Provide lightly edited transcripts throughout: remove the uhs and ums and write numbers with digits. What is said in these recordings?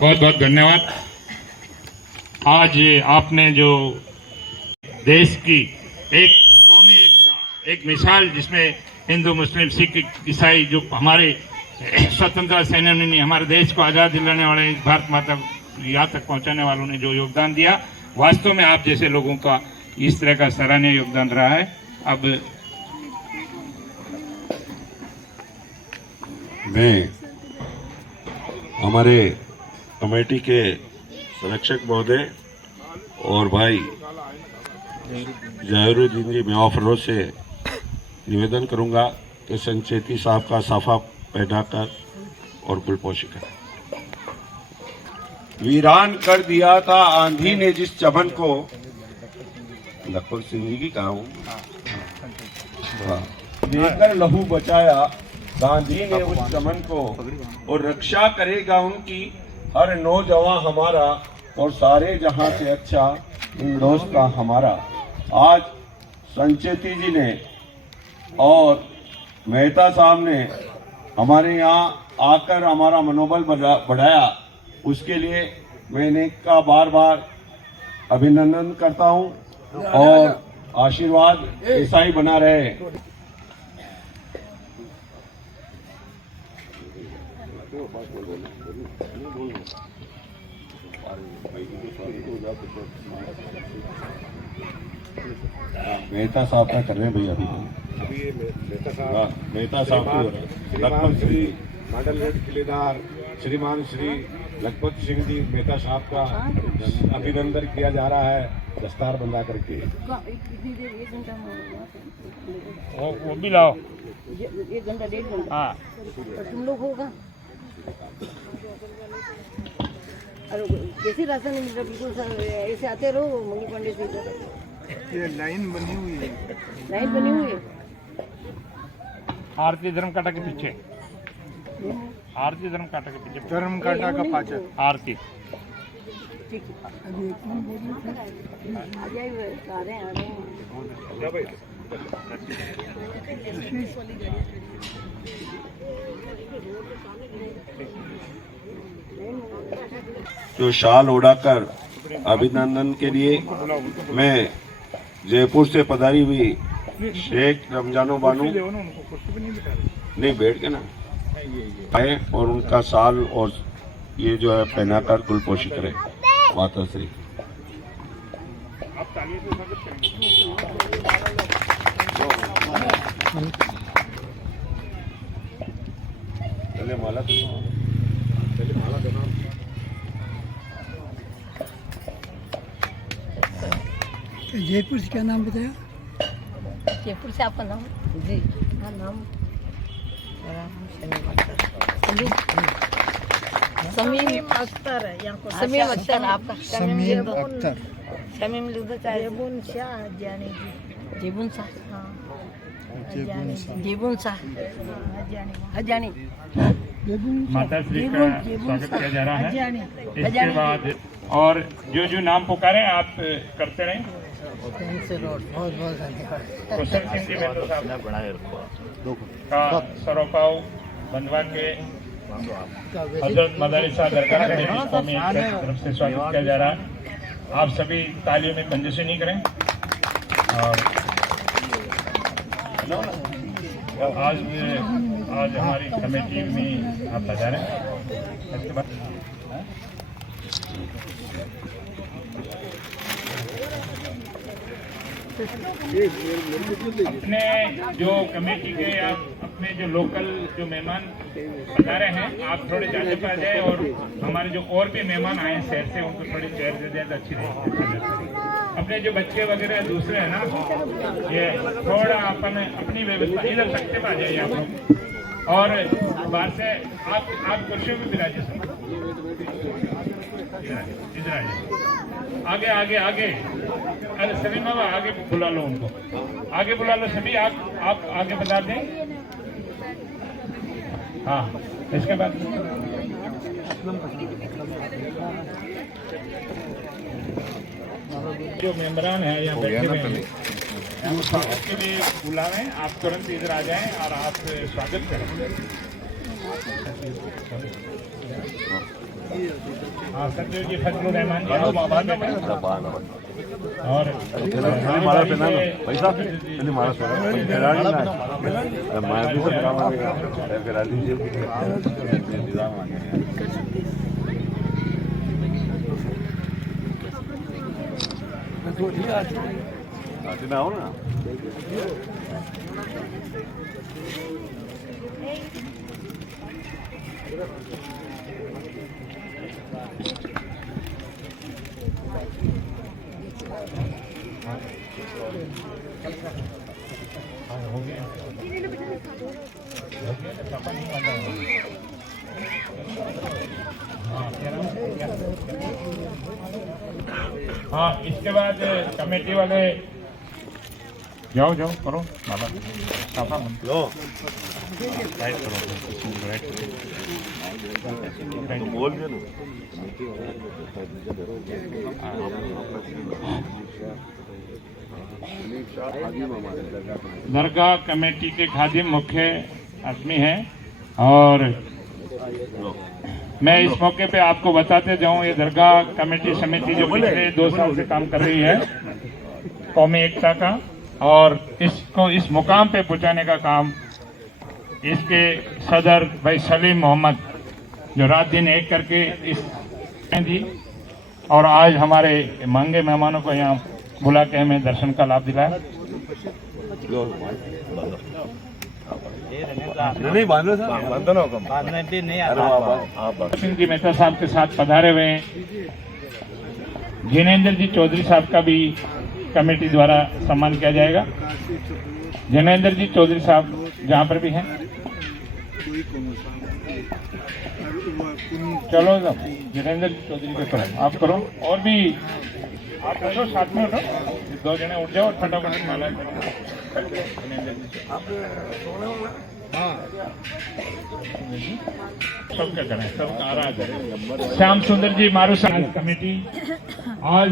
बहुत बहुत धन्यवाद। आज आपने जो देश की एक कौमी एकता, एक मिसाल जिसमें हिंदू, मुस्लिम, सिख, ईसाई, जो हमारे स्वतंत्रता सेनानी ने, हमारे देश को आज़ाद दिलाने वाले, भारत माता यहाँ तक पहुँचाने वालों ने जो योगदान दिया, वास्तव में आप जैसे लोगों का इस तरह का सराहनीय योगदान रहा है। अब मैं हमारे कमेटी के संरक्षक महोदय और भाई जहीरुद्दीन जी मेवाफरोज से निवेदन करूंगा कि संचेती साहब का साफा पहनाकर और गुलपोशी करें। वीरान कर दिया था आंधी ने जिस चमन को, लखपत सिंह जी की कहा हूँ, लेकर लहू बचाया गांधी ने उस चमन को, और रक्षा करेगा उनकी हर नौजवान हमारा, और सारे जहां से अच्छा हिंदोस का हमारा। आज संचेती जी ने और मेहता साहब ने हमारे यहाँ आकर हमारा मनोबल बढ़ाया, उसके लिए मैं इन्हें का बार बार अभिनंदन करता हूं और आशीर्वाद ऐसा ही बना रहे। मेहता साहब क्या कर रहे हैं भैया? अभी मेहता साहब लखपत श्री मंडल हेड किलेदार श्रीमान श्री लखपत सिंह जी मेहता साहब का अभिनंदन किया जा रहा है दस्तार बंधा करके। वो भी लाओ, 1 घंटा 1.5 घंटा। हाँ तुम लोग होगा और कैसी राशन मिल रहा? बिल्कुल सर ऐसे आते रहो मंगी पांडे से। ये लाइन बनी हुई है, लाइन बनी हुई है। आरती धर्म काटा के पीछे, आरती धर्म काटा के पीछे, धर्म काटा का पाचक। आरती ठीक है, आ जाइए, आ रहे हैं। जो शाल ओढ़ाकर अभिनंदन के लिए मैं जयपुर से पधारी हुई शेख रमजानो बानू नहीं बैठ के ना आए और उनका साल और ये जो है पहनाकर गुलपोशी करें। माता श्री पहले माला जयपुर से क्या नाम बताया? जयपुर से आपका नाम? जी हाँ, नाम समीम अख्तर है। यहाँ समीम अख्तर आपका? समीम अख्तर। समीम लिख दो चाहे। जेबुन शाह हजानी जी। जेबुन शाह, हाँ जेबुन शाह हजानी। माता श्री का स्वागत किया जा रहा है। इसके बाद और जो नाम पुकारे आप करते रहें। बहुत बहुत धन्यवाद। कुशल सिंह जी मेहता साहब का सरोपाव बंधवा के हजरत मदरसा दरगाह कमेटी की तरफ से स्वागत किया जा रहा है। आप सभी तालियों में कंजूसी नहीं करें। और आज हमारी कमेटी में आप बता रहे हैं। इसके बाद अपने जो कमेटी के या अपने जो लोकल जो मेहमान पधारे हैं, आप थोड़े ज़्यादा पर आ जाए और हमारे जो और भी मेहमान आए हैं शहर से, उनको थोड़ी चेयर दे दें तो अच्छी रहेगी। अपने जो बच्चे वगैरह दूसरे हैं ना, ये थोड़ा अपन अपनी व्यवस्था इधर सकते पर आ जाइए आप लोग। और बाहर से आप कुर्सियों में बिराजे सर, इधर आ जाइए। आगे आगे आगे, अरे सभी बाबा आगे बुला लो, उनको आगे बुला लो सभी। आप आगे बता दें। हाँ, इसके बाद जो मेंबरान है यहाँ बैठे हुए हैं, उसके लिए बुलावें। आप तुरंत इधर आ जाएं और आप स्वागत करें। हाँ सचिव जी फजलुर रहमान जी आओ बाबा देते हैं। और माला पहना लो पैसा पहले माला सोना करा नहीं ना मैं भी सब काम करा लीजिए निजाम आ गया आज ना हो ना हाँ इसके बाद कमेटी वाले जाओ जाओ करो माला साफा मत लो राइट करो राइट बोल दे ना दरगाह कमेटी के खादिम मुख्य आदमी हैं और मैं इस मौके पे आपको बताते जाऊं ये दरगाह कमेटी समिति जो पिछले 2 साल से काम कर रही है कौमी एकता का और इसको इस मुकाम पे पहुंचाने का काम इसके सदर भाई सलीम मोहम्मद जो रात दिन एक करके इस दी और आज हमारे मांगे मेहमानों को यहाँ बुला के हमें दर्शन का लाभ दिलाया। नहीं बांधो सर बांधो ना हुक्म बांधने भी नहीं आता सिंह जी मेहता साहब के साथ पधारे हुए हैं। जिनेंद्र जी चौधरी साहब का भी कमेटी द्वारा सम्मान किया जाएगा। जिनेंद्र जी चौधरी साहब जहाँ पर भी हैं चलो जिनेंद्र जी चौधरी को करो आप करो और भी आप उठो साथ में उठो 2 जने उठ जाओ और फटाफट माला सबका करें सबका आ रहा है। श्याम सुंदर जी मारू कमेटी आज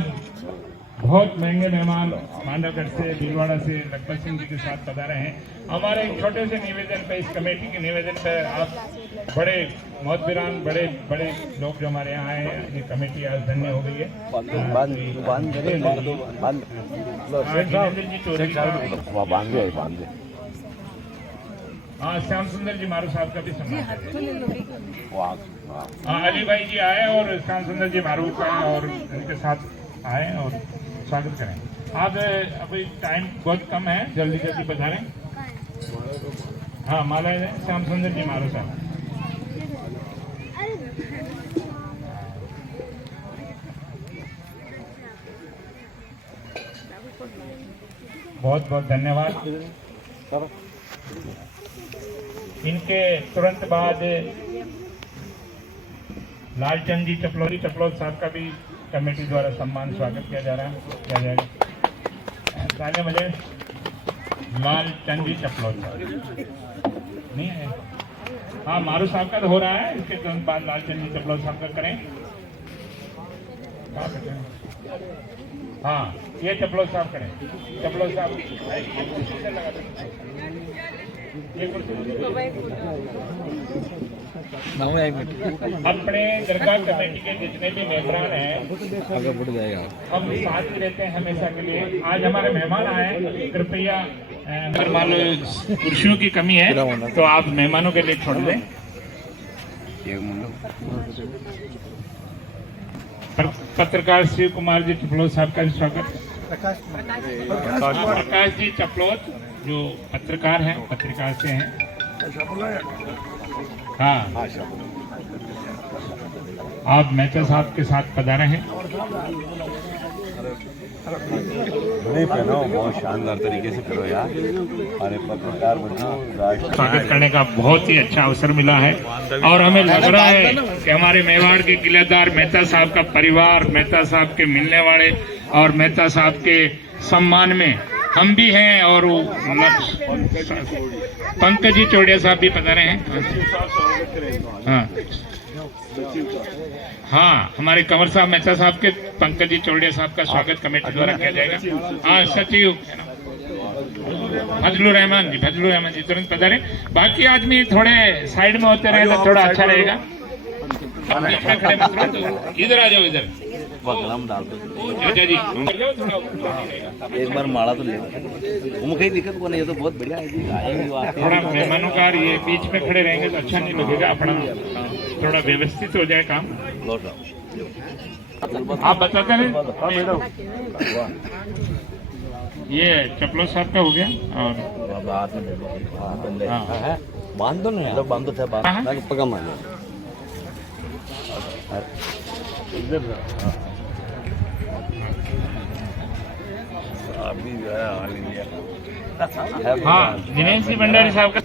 बहुत महंगे मेहमान मांडवगढ़ से भीलवाड़ा से लखपत सिंह जी के साथ पधारे हैं। हमारे एक छोटे से निवेदन पे इस कमेटी के निवेदन पे आप बड़े मोहतबरान बड़े बड़े लोग जो हमारे यहाँ आए हैं ये कमेटी आज धन्य हो गई है। बांध हाँ श्याम सुंदर जी मारू साहब का भी सम्मान हाँ अली भाई जी आए और श्याम सुंदर जी मारू का और उनके साथ आए और स्वागत करें। आज अभी टाइम बहुत कम है जल्दी जल्दी पधारें। हाँ माला है श्याम सुंदर जी मारू साहब बहुत बहुत धन्यवाद। इनके तुरंत बाद लालचंद जी चपलोद साहब का भी कमेटी द्वारा सम्मान स्वागत किया जा रहा है किया जाएगा। तालियां बजाएं। लालचंद जी चपलोद नहीं है हाँ मारू साहब का तो हो रहा है इसके तुरंत बाद लालचंद जी चपलोद साहब का करें। हाँ ये चपलोद साहब करें चपलोद साहब अपने दरगाह कमेटी के जितने भी मेहमान हैं आगे बढ़ जाएगा हम साथ ही रहते हैं हमेशा के लिए। आज हमारे मेहमान आए कृपया अगर मान लो कुर्सियों की कमी है तो आप मेहमानों के लिए छोड़ दें। पत्रकार शिव कुमार जी चपलोद साहब का स्वागत। प्रकाश जी चपलोद जो पत्रकार हैं पत्रकार से हैं हाँ आप मेहता साहब के साथ पधारे हैं। नहीं पहनाओ बहुत शानदार तरीके से करो यार अरे पत्रकार बनो स्वागत करने का बहुत ही अच्छा अवसर मिला है और हमें लग रहा है कि हमारे मेवाड़ के किलेदार मेहता साहब का परिवार मेहता साहब के मिलने वाले और मेहता साहब के सम्मान में हम भी हैं और पंकज जी चौड़िया साहब भी पधारे हैं। हाँ हाँ हमारे कंवर साहब मेहता साहब के पंकज जी चौड़िया साहब का स्वागत कमेटी द्वारा किया जाएगा। हाँ सचिव फजलुर रहमान जी तुरंत पधारे। बाकी आदमी थोड़े साइड में होते रहे तो थोड़ा अच्छा रहेगा। आप बीच में खड़े मत रहो, तो इधर आ जाओ, इधर चाचा जी एक बार माला तो ले कहीं दिक्कत को नहीं, ये तो बहुत बढ़िया है। थोड़ा मेहमानों का ये बीच में खड़े रहेंगे तो अच्छा नहीं लगेगा, अपना थोड़ा व्यवस्थित हो जाए काम। आप बताते रहे। ये चपलो साहब का हो गया और बांध दो ना, बांध दो पगा मान अभी जो है ऑल इंडिया। हाँ, दिनेश जी भंडारी साहब का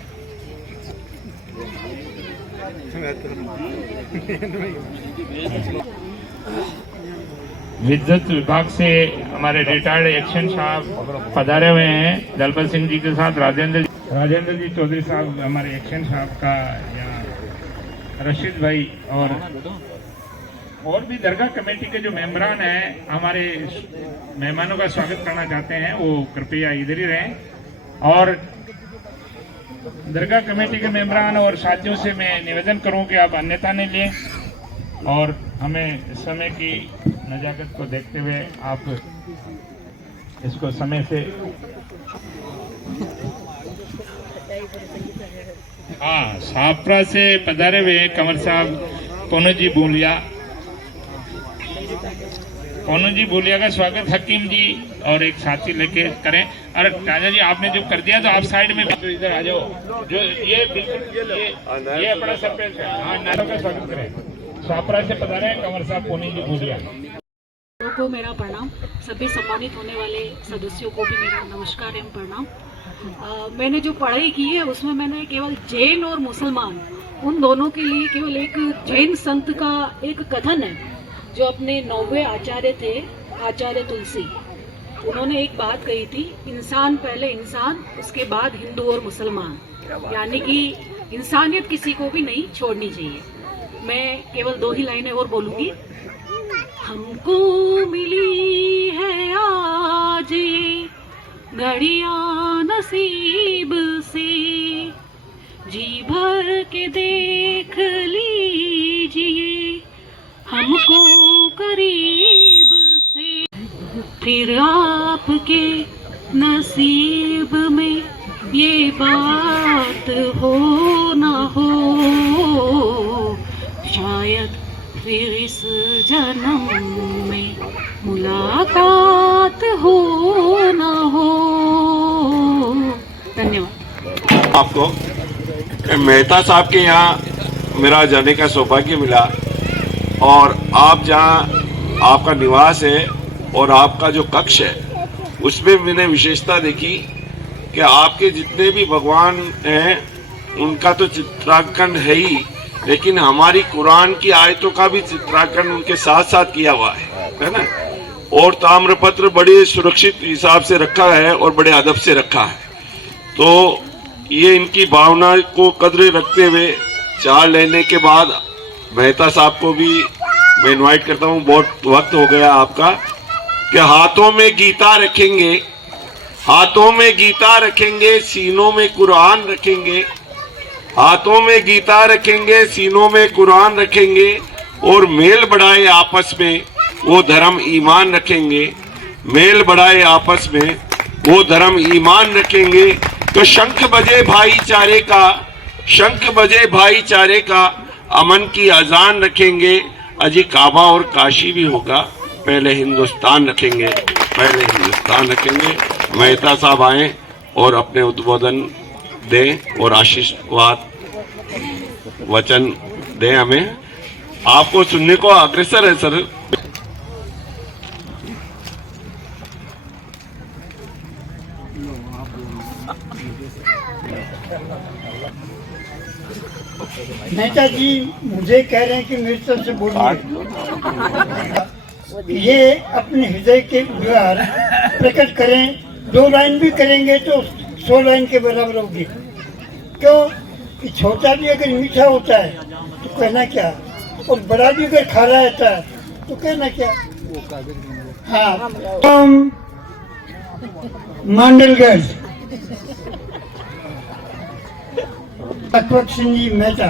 विद्युत विभाग से हमारे रिटायर्ड एक्शन साहब पधारे हुए हैं दलपत सिंह जी के साथ। राजेंद्र जी चौधरी साहब हमारे एक्शन साहब का, यहाँ रशीद भाई और भी दरगाह कमेटी के जो मेंबरान हैं हमारे मेहमानों का स्वागत करना चाहते हैं, वो कृपया इधर ही रहें। और दरगाह कमेटी के मेंबरान और साथियों से मैं निवेदन करूं कि आप अन्यथा नहीं लें और हमें समय की नजाकत को देखते हुए आप इसको समय से। हाँ, सापरा से पधारे हुए कंवर साहब पोनू जी बोलिया का स्वागत हकीम जी और एक साथी लेके करें। अरे राजा जी आपने जो कर दिया तो आप साइड में तो इधर आ जाओ। जो ये बिल्कुल ये अपना सरपंच है। हाँ, नारों का स्वागत करें। सापरा से पधारे हैं कंवर साहब पोनू जी बोलिया को मेरा प्रणाम। सभी सम्मानित होने वाले सदस्यों को भी मेरा नमस्कार एवं प्रणाम। मैंने जो पढ़ाई की है उसमें मैंने केवल जैन और मुसलमान उन दोनों के लिए केवल एक जैन संत का एक कथन है जो अपने 9वें आचार्य थे, आचार्य तुलसी। उन्होंने एक बात कही थी, इंसान पहले इंसान, उसके बाद हिंदू और मुसलमान, यानी कि इंसानियत किसी को भी नहीं छोड़नी चाहिए। मैं केवल 2 ही लाइनें और बोलूंगी। हमको मिली है आज ये घड़ियां नसीब से, जी भर के देख लीजिए हमको करीब से, फिर आपके नसीब में ये बात हो ना हो, शायद फिर इस जन्म में मुलाकात हो ना हो। धन्यवाद। आपको मेहता साहब के यहाँ मेरा जाने का सौभाग्य मिला और आप जहाँ आपका निवास है और आपका जो कक्ष है उसमें मैंने विशेषता देखी कि आपके जितने भी भगवान हैं उनका तो चित्रांकन है ही, लेकिन हमारी कुरान की आयतों का भी चित्रांकन उनके साथ साथ किया हुआ है ना। और ताम्रपत्र बड़े सुरक्षित हिसाब से रखा है और बड़े अदब से रखा है। तो ये इनकी भावना को कदर रखते हुए चार लेने के बाद मेहता साहब को भी मैं इनवाइट करता हूँ। बहुत वक्त हो गया आपका कि हाथों में गीता रखेंगे, हाथों में गीता रखेंगे, सीनों में कुरान रखेंगे, हाथों में गीता रखेंगे, सीनों में कुरान रखेंगे और मेल बढ़ाए आपस में वो धर्म ईमान रखेंगे, मेल बढ़ाए आपस में वो धर्म ईमान रखेंगे। तो शंख बजे भाईचारे का, शंख बजे भाईचारे का, अमन की अजान रखेंगे। अजी काबा और काशी भी होगा, पहले हिंदुस्तान रखेंगे, पहले हिंदुस्तान रखेंगे। मेहता साहब आए और अपने उद्बोधन दें और आशीर्वाद वचन दें हमें। आपको सुनने को अग्रसर है सर। नेता जी मुझे कह रहे हैं कि मेरी तरफ से बोलिए। ये अपने हृदय के विचार प्रकट करें। 2 लाइन भी करेंगे तो 100 लाइन के बराबर होगी। क्यों कि छोटा भी अगर मीठा होता है तो कहना क्या, और बड़ा भी अगर खारा रहता है तो कहना क्या। हाँ, मंडलगंज लखपत सिंह जी मेहता।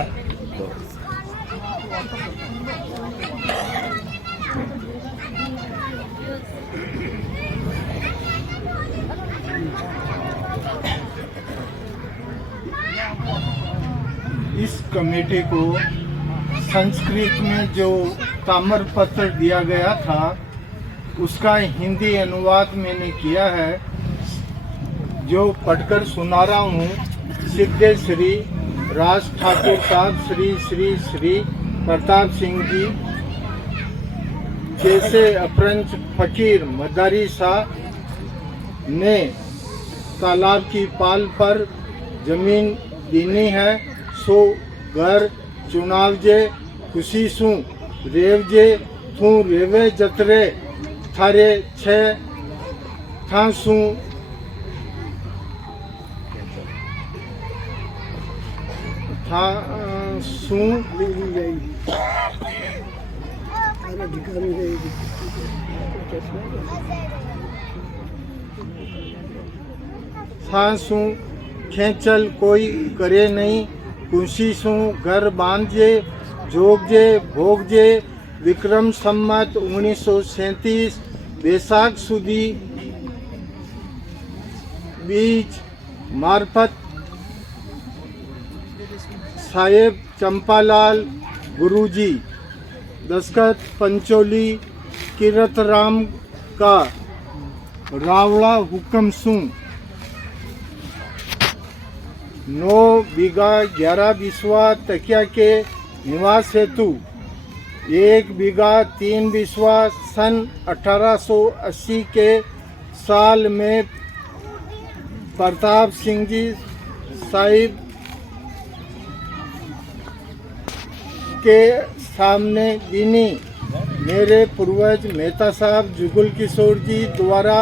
इस कमेटी को संस्कृत में जो ताम्रपत्र दिया गया था उसका हिंदी अनुवाद मैंने किया है, जो पढ़कर सुना रहा हूँ। सिद्धेश्वरी राज ठाकुर साहब श्री श्री श्री प्रताप सिंह जी जैसे अपरंच फकीर मदारी शाह ने तालाब की पाल पर जमीन दीनी है, सो घर चुनावजे खुशी सू रेवजे थू रेवे जतरे थारे छे थासू थासू थासू खेचल कोई करे नहीं, कुशीसू घर बांधजे जोगजे भोगजे विक्रम संमत 1937 बैसाख सुधी बीच मार्फत साहेब चंपालाल गुरुजी दस्खत पंचोली कीरतराम का रावड़ा हुक्म सू 9 बीघा 11 बिस्वा तकिया के निवास हेतु 1 बीघा 3 बिस्वा सन 1880 के साल में प्रताप सिंह जी साहिब के सामने दीनी मेरे पूर्वज मेहता साहब जुगल किशोर जी द्वारा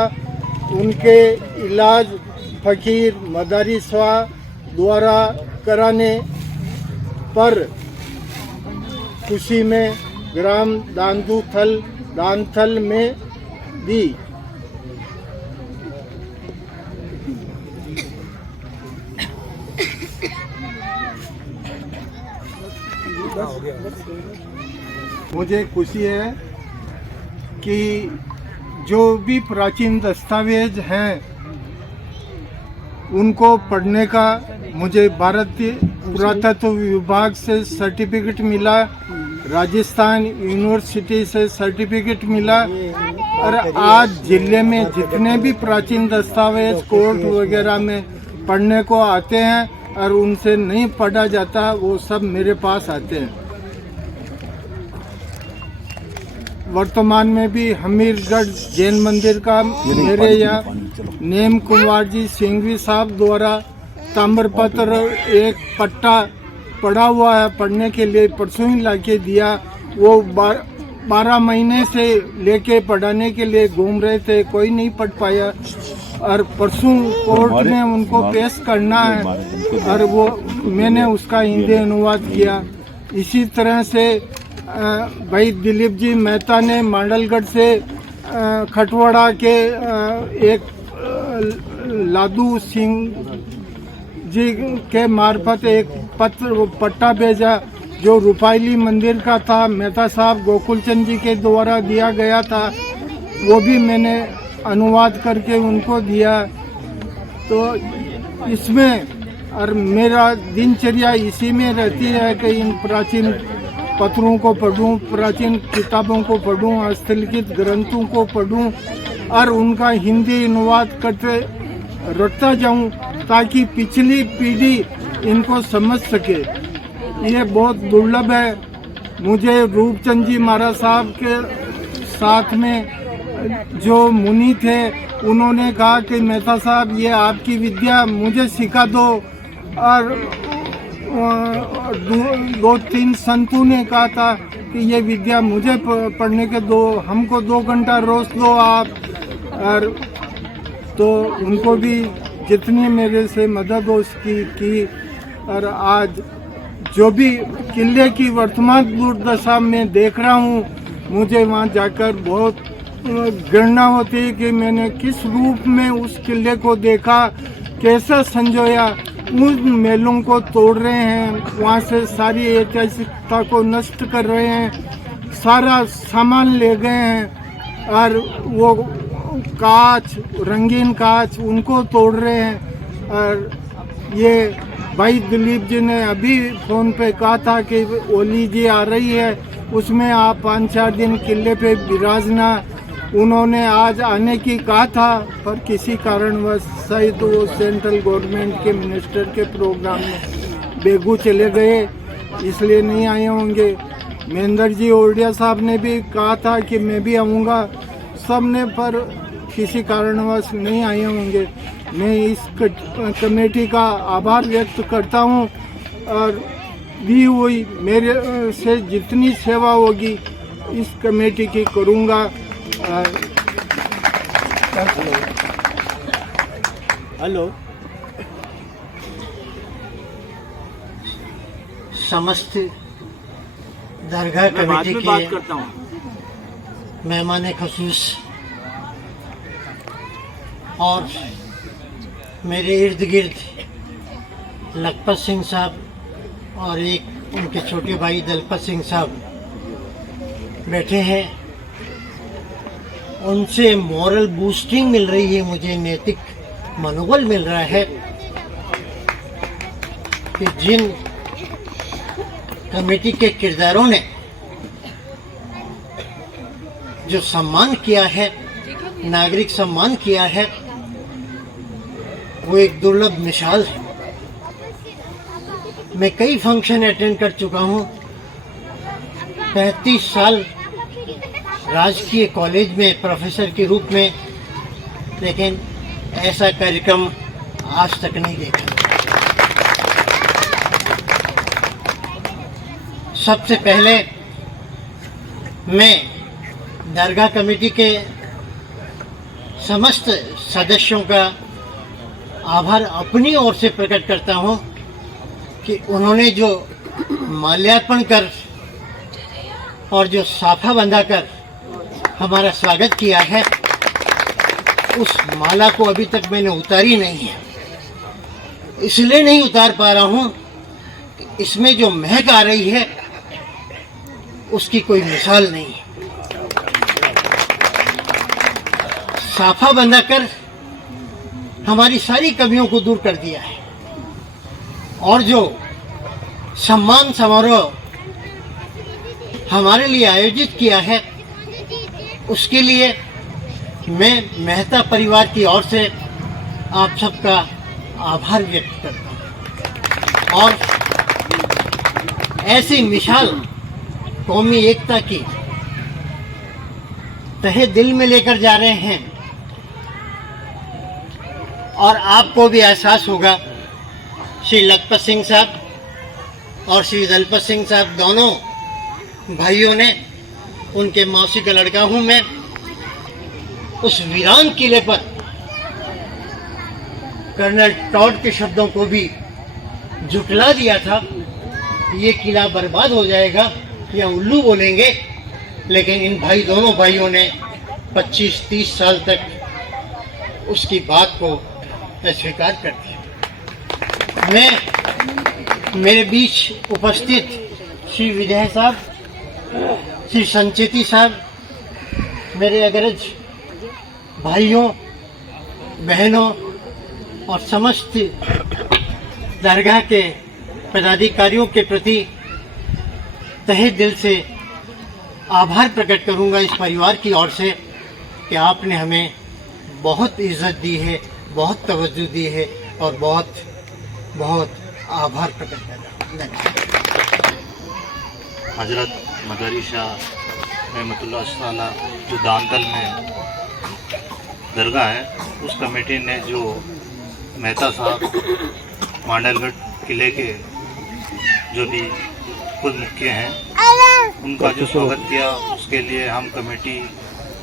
उनके इलाज फकीर मदारी शाह द्वारा कराने पर खुशी में ग्राम दानथल में दी। मुझे खुशी है कि जो भी प्राचीन दस्तावेज हैं उनको पढ़ने का मुझे भारतीय पुरातत्व विभाग से सर्टिफिकेट मिला, राजस्थान यूनिवर्सिटी से सर्टिफिकेट मिला, और आज जिले में जितने भी प्राचीन दस्तावेज कोर्ट वगैरह में पढ़ने को आते हैं और उनसे नहीं पढ़ा जाता, वो सब मेरे पास आते हैं। वर्तमान में भी हमीरगढ़ जैन मंदिर का मेरे यहाँ नेम कुमार जी सिंघवी साहब द्वारा ताम्रपत्र एक पट्टा पड़ा हुआ है पढ़ने के लिए, परसों ही लाके दिया। वो 12 महीने से लेके पढ़ाने के लिए घूम रहे थे, कोई नहीं पढ़ पाया, और परसों कोर्ट में उनको पेश करना है और वो मैंने उसका हिंदी अनुवाद किया। इसी तरह से भाई दिलीप जी मेहता ने मांडलगढ़ से खटवाड़ा के एक लादू सिंह जी के मार्फत एक पट्टा भेजा जो रुपाइली मंदिर का था, मेहता साहब गोकुलचंद जी के द्वारा दिया गया था, वो भी मैंने अनुवाद करके उनको दिया। तो इसमें और मेरा दिनचर्या इसी में रहती है कि इन प्राचीन पत्रों को पढ़ूं, प्राचीन किताबों को पढ़ूं, हस्तलिखित ग्रंथों को पढ़ूं और उनका हिंदी अनुवाद करते रटता जाऊं ताकि पिछली पीढ़ी इनको समझ सके। ये बहुत दुर्लभ है। मुझे रूपचंद जी महाराज साहब के साथ में जो मुनि थे उन्होंने कहा कि मेहता साहब ये आपकी विद्या मुझे सिखा दो, और 2-3 संतों ने कहा था कि ये विद्या मुझे पढ़ने के दो, हमको 2 घंटा रोज दो आप। और तो उनको भी जितनी मेरे से मदद हो उसकी की। और आज जो भी किले की वर्तमान दुर्दशा में देख रहा हूँ, मुझे वहाँ जाकर बहुत घृणा होती है कि मैंने किस रूप में उस किले को देखा। कैसे संजोया उन मेलों को तोड़ रहे हैं, वहाँ से सारी ऐतिहासिकता को नष्ट कर रहे हैं, सारा सामान ले गए हैं और वो कांच, रंगीन कांच उनको तोड़ रहे हैं। और ये भाई दिलीप जी ने अभी फ़ोन पे कहा था कि ओली जी आ रही है, उसमें आप 5-4 दिन किले पे बिराजना। उन्होंने आज आने की कहा था पर किसी कारणवश शायद वो सेंट्रल गवर्नमेंट के मिनिस्टर के प्रोग्राम में बेगू चले गए, इसलिए नहीं आए होंगे। महेंद्र जी ओरडिया साहब ने भी कहा था कि मैं भी आऊँगा, सब ने पर किसी कारणवश नहीं आए होंगे। मैं इस कमेटी का आभार व्यक्त करता हूँ और दी हुई मेरे से जितनी सेवा होगी इस कमेटी की करूँगा। हेलो, समस्त दरगाह कमेटी के मेहमान खसूस और मेरे इर्द गिर्द लखपत सिंह साहब और एक उनके छोटे भाई दलपत सिंह साहब बैठे हैं, उनसे मॉरल बूस्टिंग मिल रही है, मुझे नैतिक मनोबल मिल रहा है कि जिन कमेटी के किरदारों ने जो सम्मान किया है, नागरिक सम्मान किया है, वो एक दुर्लभ मिसाल है। मैं कई फंक्शन अटेंड कर चुका हूँ, 35 साल राजकीय कॉलेज में प्रोफेसर के रूप में, लेकिन ऐसा कार्यक्रम आज तक नहीं देखा। सबसे पहले मैं दरगाह कमेटी के समस्त सदस्यों का आभार अपनी ओर से प्रकट करता हूं कि उन्होंने जो माल्यार्पण कर और जो साफा बंधाकर हमारा स्वागत किया है, उस माला को अभी तक मैंने उतारी नहीं है। इसलिए नहीं उतार पा रहा हूं कि इसमें जो महक आ रही है उसकी कोई मिसाल नहीं है। साफा बंधाकर हमारी सारी कमियों को दूर कर दिया है और जो सम्मान समारोह हमारे लिए आयोजित किया है, उसके लिए मैं मेहता परिवार की ओर से आप सबका आभार व्यक्त करता हूँ और ऐसी मिसाल कौमी एकता की तहे दिल में लेकर जा रहे हैं। और आपको भी एहसास होगा, श्री लखपत सिंह साहब और श्री दलपत सिंह साहब दोनों भाइयों ने, उनके मौसी का लड़का हूं मैं, उस वीरान किले पर कर्नल टॉड के शब्दों को भी झुटला दिया था। ये किला बर्बाद हो जाएगा या उल्लू बोलेंगे, लेकिन इन दोनों भाइयों ने 25-30 साल तक उसकी बात को अस्वीकार कर दिया। मैं मेरे बीच उपस्थित श्री विजय साहब, श्री संचेती साहब, मेरे अग्रज भाइयों बहनों और समस्त दरगाह के पदाधिकारियों के प्रति तहे दिल से आभार प्रकट करूंगा इस परिवार की ओर से कि आपने हमें बहुत इज्जत दी है, बहुत तवज्जो दी है और बहुत बहुत आभार प्रकट करना। हजरत मदरी शाह रहमतुल्लाह ताला जो दानतल में दरगाह है, उस कमेटी ने जो मेहता साहब मांडलगढ़ किले के जो भी खुद मुख्य हैं, उनका जो स्वागत किया, उसके लिए हम कमेटी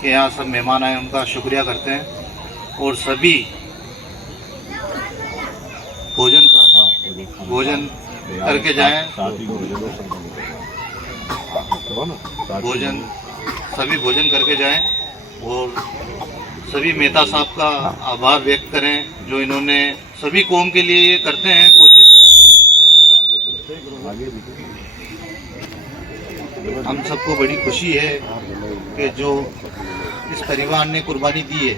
के यहाँ सब मेहमान आए, उनका शुक्रिया करते हैं। और सभी भोजन करके जाएं, सभी भोजन करके जाएं और सभी मेहता साहब का आभार व्यक्त करें, जो इन्होंने सभी कौम के लिए ये करते हैं कोशिश। हम सबको बड़ी खुशी है कि जो इस परिवार ने कुर्बानी दी है,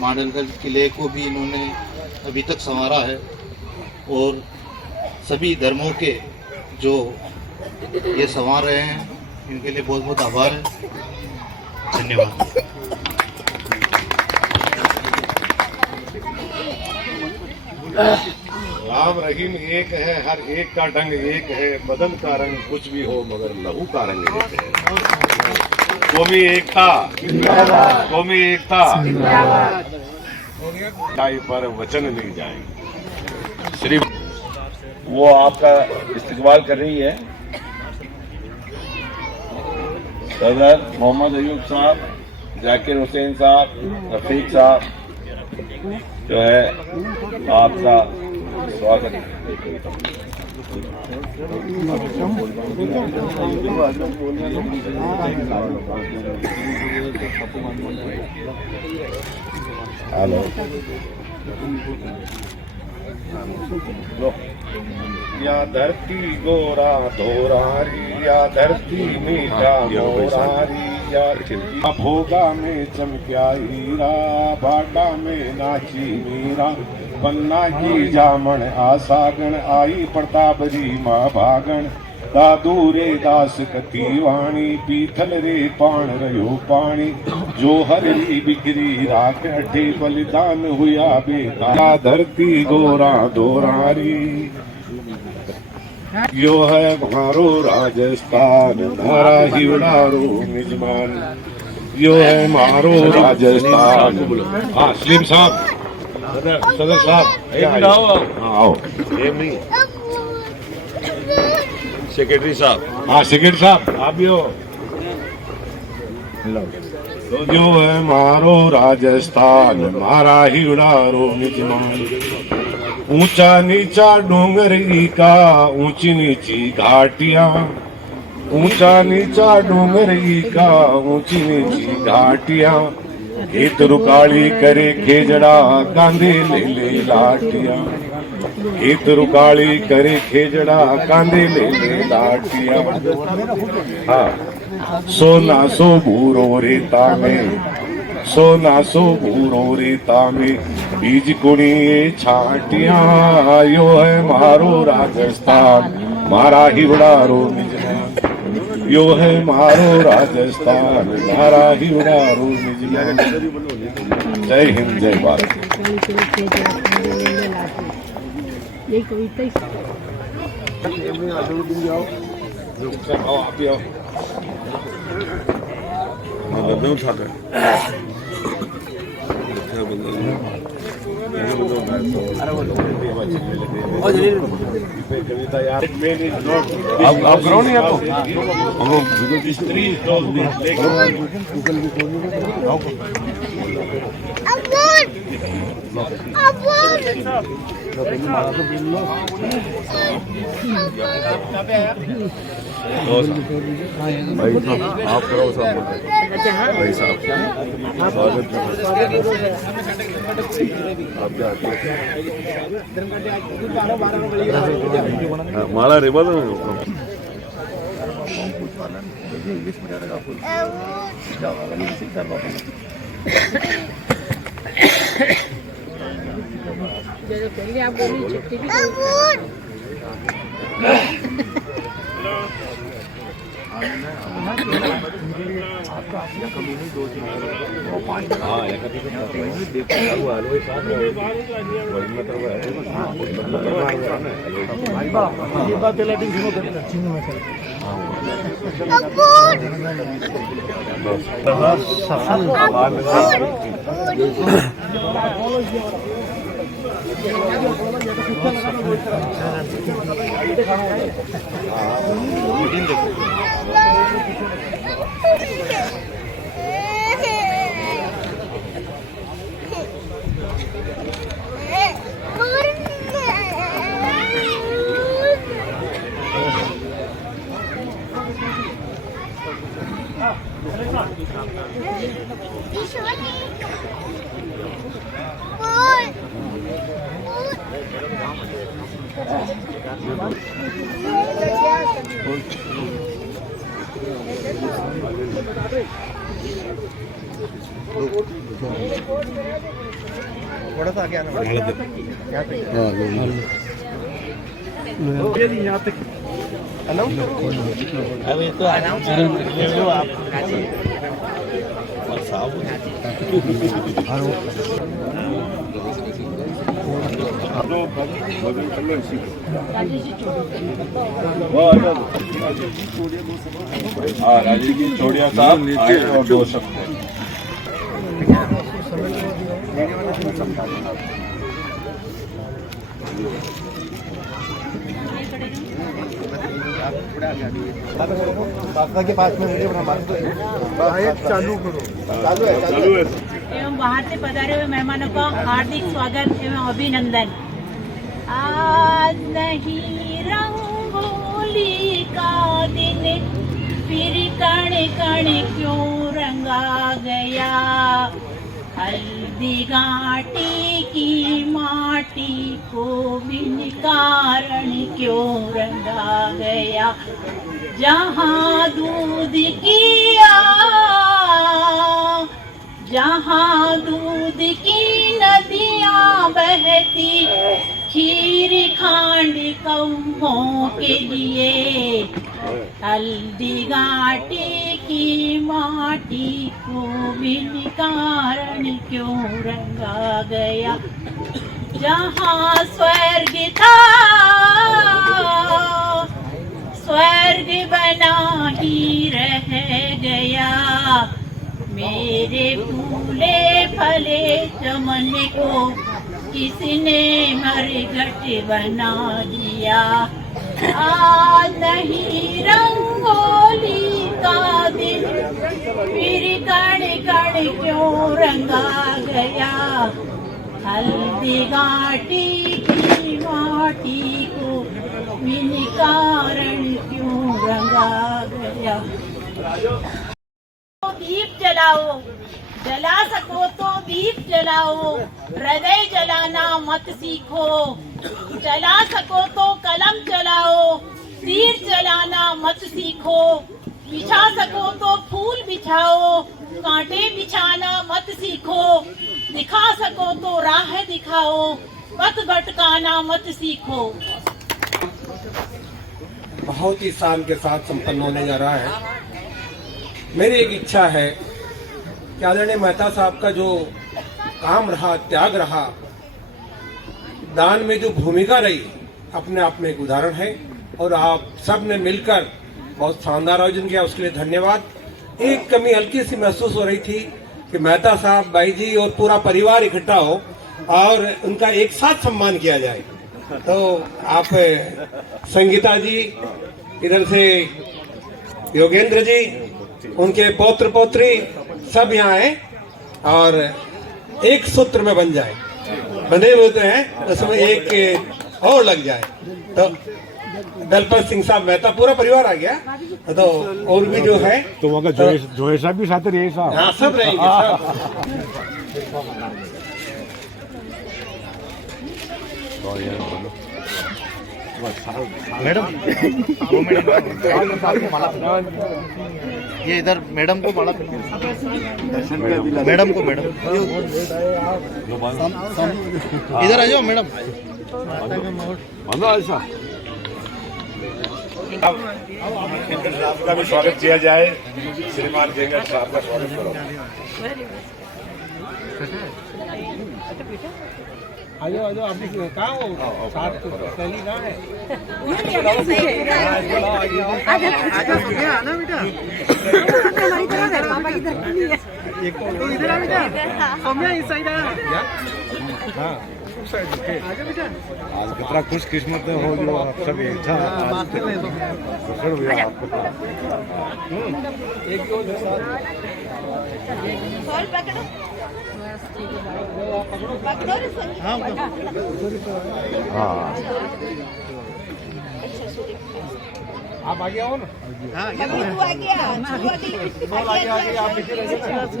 मांडलगढ़ किले को भी इन्होंने अभी तक संवारा है, और सभी धर्मों के जो ये संवार रहे हैं, इनके लिए बहुत बहुत आभार है। धन्यवाद। राम रहीम एक है, हर एक का ढंग एक है, बदन का रंग कुछ भी हो मगर लहू का रंग एक है। कौमी एकता, कौमी एकता पर वचन नहीं जाएंगे। श्री वो आपका इस्तकबाल कर रही है सदर मोहम्मद अयूब साहब, जाकिर हुसैन साहब, रफीक साहब जो है आपका स्वागत है। हेलो या धरती गोरा धोरारी, या धरती मीठा मोरारी, या भोगा में चमक्या हीरा, बाटा में नाची मीरा, पन्ना की जामण आसागण, आई प्रतापरी माँ भागण, दादू रे दास कथी वाणी, पीथल रे पाण रयो पाणी, जो हरी बिखरी राख अठे बलिदान हुआ बेटा, धरती गोरा दोरारी। यो है मारो राजस्थान, मारा ही उड़ारो मिजमान, यो है मारो राजस्थान। हाँ सलीम साहब, सदर साहब आओ। सेक्रेटरी साहब, हाँ सेक्रेटरी साहब आप भी हो। तो जो है मारो राजस्थान, मारा ही उड़ारो मिजमान, ऊंचा नीचा डोंगरी का, ऊंची नीची घाटियां, ऊंचा नीचा डोंगरी का, ऊंची नीची घाटियां, खेत रुकाली करे खेजड़ा, कांधे ले ले लाटियां, खेत रुकाली करे खेजड़ा, कांधे ले ले लाटियां। हाँ सोना सो भूरो रेता में, सोना सो भूरो रेता में, बीज कुणी छाटियां, यो है मारो राजस्थान, मारा ही उड़ारो निजमान, यो है मारो राजस्थान, मारा ही उड़ारो निजमान। जय हिंद, जय भारत। यही कविता आप करो नहीं आपको हम लोग स्त्री भाई आप करो साहब, भाई साहब स्वागत आप माला रे बोलो पहले आप बोली चिट्ठी भी ईश्वर हाँ, राजीव जी चौड़िया साहब आए और 2 शब्द। एवं बाहर से पधारे हुए मेहमानों का हार्दिक स्वागत एवं अभिनंदन। आज नहीं रंगोली का दिन, फिर कण कण क्यों रंगा गया, हल्दी घाटी की माटी को बिन कारण क्यों रंगा गया, जहाँ दूध की नदियाँ बहती, खीर खांड कौमों के लिए, हल्दी घाटी की माटी को बिन कारण क्यों रंगा गया, जहाँ स्वर्ग था स्वर्ग बना ही रह गया, मेरे फूले फले चमन को किसने मरघट बना दिया। आज नहीं रंगोली का दिन, फिर कण कण क्यों रंगा गया, हल्दी घाटी की माटी को बिन कारण क्यों रंगा गया। दीप जलाओ, जला सको तो दीप जलाओ, हृदय जलाना मत सीखो, जला सको तो कलम जलाओ, तीर जलाना मत सीखो, बिछा सको तो फूल बिछाओ, कांटे बिछाना मत सीखो, दिखा सको तो राह दिखाओ, पथ भटकाना मत सीखो। बहुत ही शान के साथ संपन्न होने जा रहा है। मेरी एक इच्छा है कि आदरणीय मेहता साहब का जो काम रहा, त्याग रहा, दान में जो भूमिका रही, अपने आप में एक उदाहरण है और आप सब ने मिलकर बहुत शानदार आयोजन किया, उसके लिए धन्यवाद। एक कमी हल्की सी महसूस हो रही थी कि मेहता साहब, भाई जी और पूरा परिवार इकट्ठा हो और उनका एक साथ सम्मान किया जाए। तो आप संगीता जी, इधर से योगेंद्र जी, उनके पौत्र पौत्री सब यहाँ आए और एक सूत्र में बन जाए, बंधे होते हैं उसमें एक और लग जाए। तो दलपत सिंह साहब मेहता पूरा परिवार आ गया, तो और भी जो है तो वहाँ जो साहब भी साथ रहे साहब। हाँ, सब रहेंगे मैडम ये इधर मैडम को माला, मैडम को, मैडम इधर आ जाओ मैडम। साहब का भी स्वागत किया जाए। श्रीमान जेंगर साहब का स्वागत करो। आजो आजो, आप कहाँ हो? साथ पहली कहाँ है? आना बेटा, इधर आ बेटा, सौम्या इस साइड आ। हाँ, उस साइड आजा बेटा। आज कितना खुश किस्मत हो जो आप सब एक था। एक दो आप आगे आओ ना।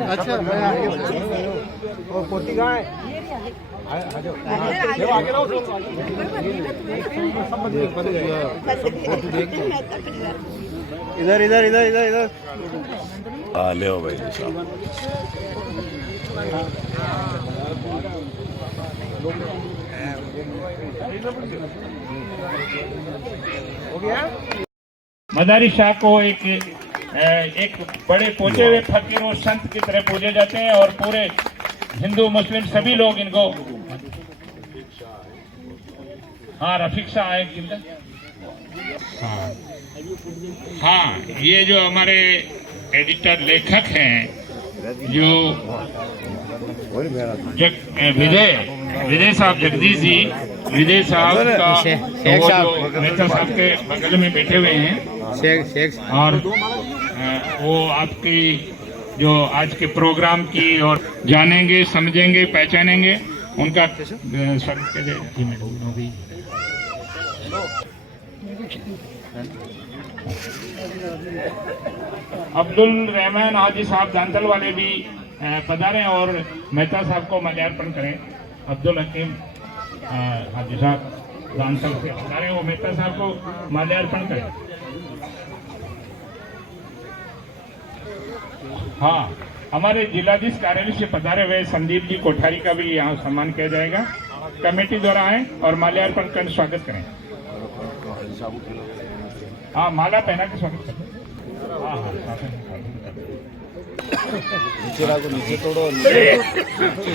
अच्छा मैं आगे और पोती कहाँ है? आ जाओ आगे रहो इधर इधर इधर इधर इधर ले भाई साहब। हो गया। मदारी शाह को एक बड़े पहुंचे हुए फकीर और संत की तरह पूजे जाते हैं और पूरे हिंदू मुस्लिम सभी लोग इनको। हाँ रफीक शाह है किंतु हाँ ये जो हमारे एडिटर लेखक हैं जो विजय साहब जगदीश जी विजय साहब का वो जो मेहता साहब के बगल में बैठे हुए हैं और वो आपकी जो आज के प्रोग्राम की और जानेंगे समझेंगे पहचानेंगे उनका स्वागत कीजिए। अब्दुल रहमान हाजी साहब दांतल वाले भी पधारें और मेहता साहब को माल्यार्पण करें। अब्दुल हकीम हाजी साहब दांतल से पधारें वो मेहता साहब को माल्यार्पण करें। हाँ हमारे जिलाधीश कार्यालय से पधारे हुए संदीप जी कोठारी का भी यहाँ सम्मान किया जाएगा। कमेटी द्वारा आए और माल्यार्पण कर स्वागत करें। हाँ माला पहना के स्वागत करें।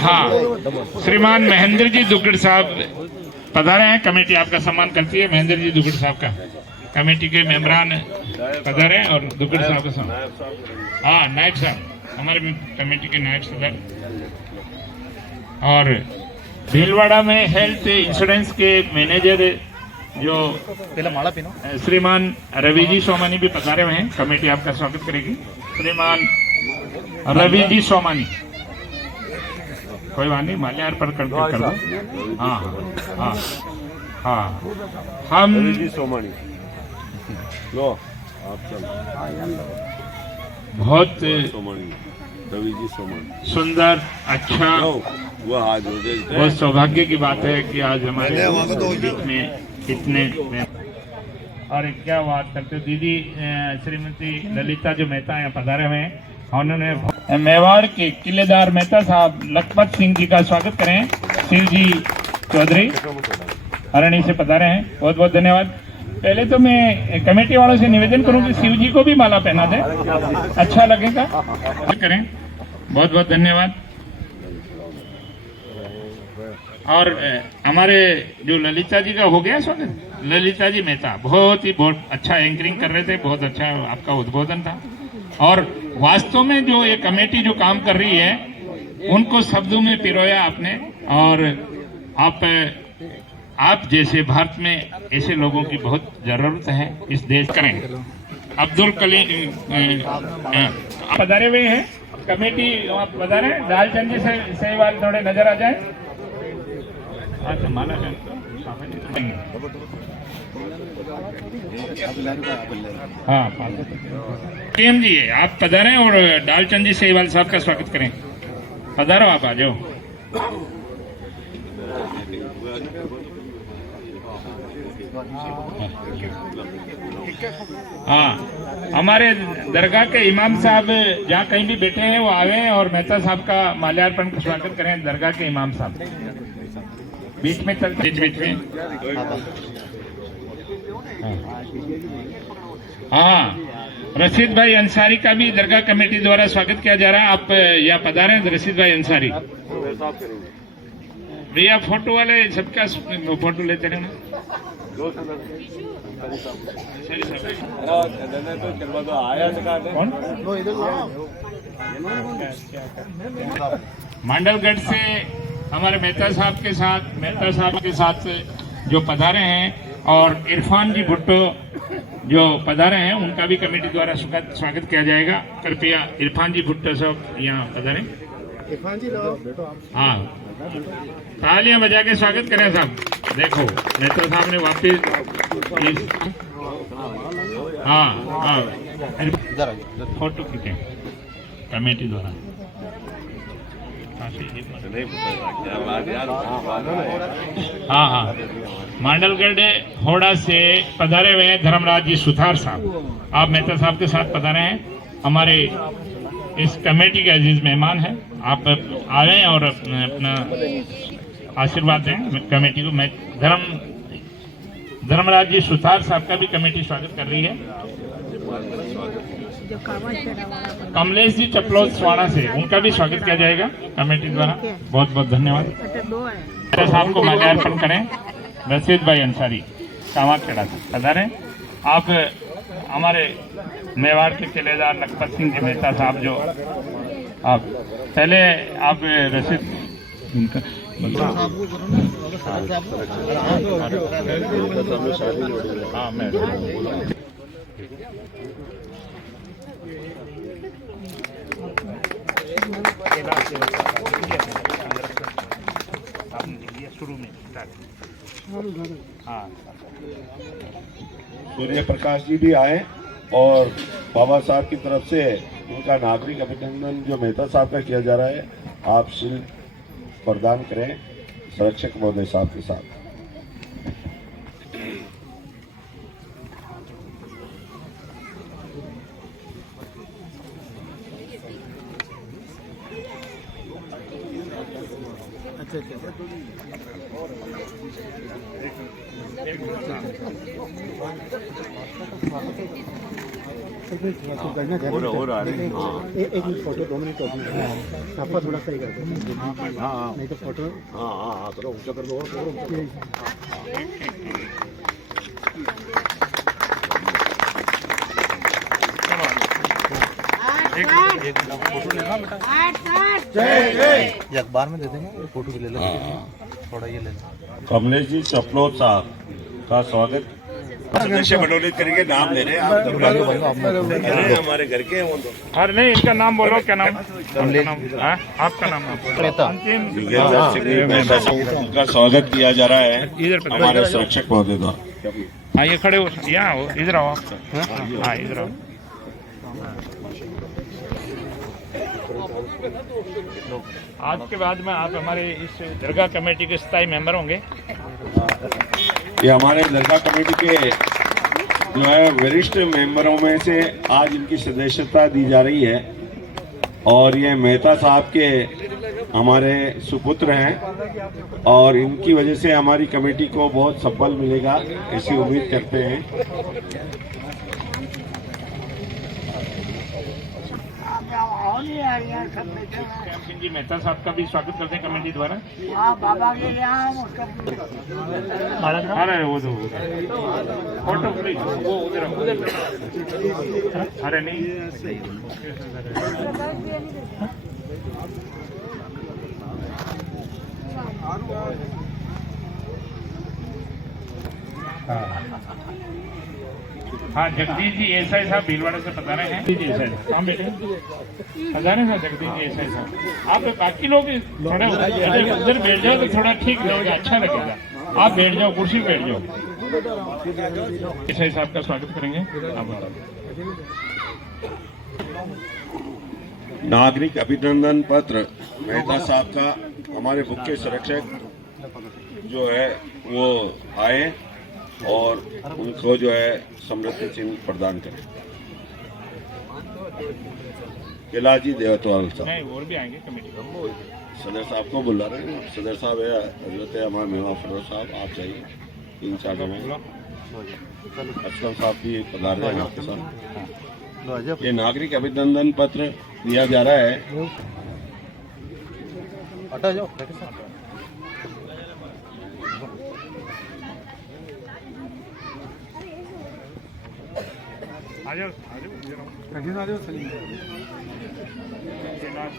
हाँ श्रीमान महेंद्र जी दुगड़ साहब पधारे हैं। कमेटी आपका सम्मान करती है। महेंद्र जी दुगड़ साहब का कमेटी के मेंबरान पधारे और दुगड़ साहब का सम्मान। हाँ नायब साहब हमारे कमेटी के नायब सदर और भीलवाड़ा में हेल्थ इंश्योरेंस के मैनेजर जो श्रीमान रवि जी सोमानी भी पधारे हुए हैं। कमेटी आपका स्वागत करेगी। श्रीमान रवि जी सोमानी कोई बात नहीं माल्यार्पण कर दो। हाँ हाँ हाँ हम सोमानी लो आप बहुत रवि जी सोमानी सुंदर अच्छा वो आज बहुत सौभाग्य की बात है कि आज हमारे बीच में इतने और क्या बात करते हो दीदी श्रीमती ललिता जो मेहता यहाँ पधारे हुए हैं। उन्होंने मेवाड़ के किलेदार मेहता साहब लखपत सिंह जी का स्वागत करें। शिव जी चौधरी हरणी से पधारे हैं। बहुत बहुत धन्यवाद। पहले तो मैं कमेटी वालों से निवेदन करूं कि शिव जी को भी माला पहना दें, अच्छा लगेगा। करें बहुत बहुत धन्यवाद। और हमारे जो ललिता जी का हो गया स्वागत। ललिता जी मेहता बहुत अच्छा एंकरिंग कर रहे थे। बहुत अच्छा आपका उद्बोधन था और वास्तव में जो ये कमेटी जो काम कर रही है उनको शब्दों में पिरोया आपने। और आप जैसे भारत में ऐसे लोगों की बहुत जरूरत है इस देश। करें अब्दुल कलीम पधारे हुए हैं। कमेटी पधारे दालचंद जी से सहवाल थोड़े नजर आ जाए। हाँ केम जी है आप पधारें और दालचंद जी सेवाल साहब का स्वागत करें। पधारो आप आ जाओ। हाँ हमारे दरगाह के इमाम साहब जहाँ कहीं भी बैठे हैं वो आवे और मेहता साहब का माल्यार्पण का स्वागत करें। दरगाह के इमाम साहब बीच में चलते बीच में। हाँ रशीद भाई अंसारी का भी दरगाह कमेटी द्वारा स्वागत किया जा रहा है। आप यहाँ पधारे हैं रशीद भाई अंसारी। भैया फोटो वाले सबका फोटो लेते रहना। मांडलगढ़ से हमारे मेहता साहब के साथ जो पधारे हैं और इरफान जी भुट्टो जो पधारे हैं उनका भी कमेटी द्वारा स्वागत किया जाएगा। कृपया इरफान जी भुट्टो साहब यहाँ पधारें। इरफान जी हाँ तालियां बजा के स्वागत करें साहब। देखो मेहता साहब ने वापिस हाँ फोटो खींचे कमेटी द्वारा। हाँ मांडलगढ़ होड़ा से पधारे हुए धर्मराज जी सुथार साहब, आप मेहता साहब के साथ पधारे हैं, हमारे इस कमेटी के अजीज मेहमान हैं। आप आए और अपना आशीर्वाद दें कमेटी को। मैं धर्मराज जी सुथार साहब का भी कमेटी स्वागत कर रही है। कमलेश जी चपलोद स्वाड़ा से, उनका भी स्वागत किया जाएगा कमेटी द्वारा। बहुत बहुत धन्यवाद। साहब को माल्यार्पण करें रशीद भाई अंसारी कामाखेड़ा से पधारें। आप हमारे मेवाड़ के किलेदार लखपत सिंह जी मेहता साहब, जो आप पहले आप रशीद उनका हाँ मैं शुरू में सूर्य प्रकाश जी भी आए और बाबा साहब की तरफ से उनका नागरिक अभिनंदन जो मेहता साहब का किया जा रहा है, आप शील्ड प्रदान करें संरक्षक महोदय साहब के साथ। और आ रहे हैं। एक मिनट फोटो 2 मिनट आपका थोड़ा सही कर दो। हाँ नहीं तो फोटो हाँ थोड़ा ऊंचा कर दो। अखबार में दे देंगे, फोटो भी ले लो थोड़ा, ये ले लो। कमलेश जी चपलोद साहब का स्वागत सदस्य मनोनीत करेंगे। नाम ले रहे हैं आप हमारे घर के हैं। अरे नहीं, इनका नाम बोलो, क्या नाम? आपका नाम का स्वागत किया जा रहा है हमारे संरक्षक महोदय द्वारा। हाँ ये खड़े हो, यहाँ हो, इधर आओ आप। हाँ इधर आओ। आज के बाद में आप हमारे इस दरगाह कमेटी के स्थायी मेंबर होंगे। ये हमारे दरगाह कमेटी के जो है वरिष्ठ मेंबरों में से आज इनकी सदस्यता दी जा रही है और ये मेहता साहब के हमारे सुपुत्र हैं और इनकी वजह से हमारी कमेटी को बहुत सफल मिलेगा ऐसी उम्मीद करते हैं। सिंह जी मेहता साहब का भी स्वागत करते हैं कमेटी द्वारा। अरे वो तो फोटो प्लीज, वो उधर अरे नहीं हाँ जगदीश जी एसआई साहब भीलवाड़ा से बता रहे हैं। हाँ बेटे बता रहे हैं जगदीश जी एसआई साहब। आप बाकी लोग थोड़ा उधर बैठ जाओ तो थोड़ा ठीक लगेगा, अच्छा लगेगा। आप बैठ जाओ, कुर्सी बैठ जाओ। एसआई साहब का स्वागत करेंगे। नागरिक अभिनंदन पत्र मेहता साहब का हमारे मुख्य संरक्षक जो है वो आए और उनको जो है समृद्धि चिन्ह प्रदान करें। कैलाजी देवतवाल साहब और भी आएंगे कमेटी को। सदर साहब को बुला रहे हैं। सदर साहब है हजरत हमारे मेवा फरोज साहब, आप चाहिए इन चारों में। असलम साहब भी पधार रहे हैं आपके साथ। ये नागरिक अभिनंदन पत्र दिया जा रहा है। हटा जाओ।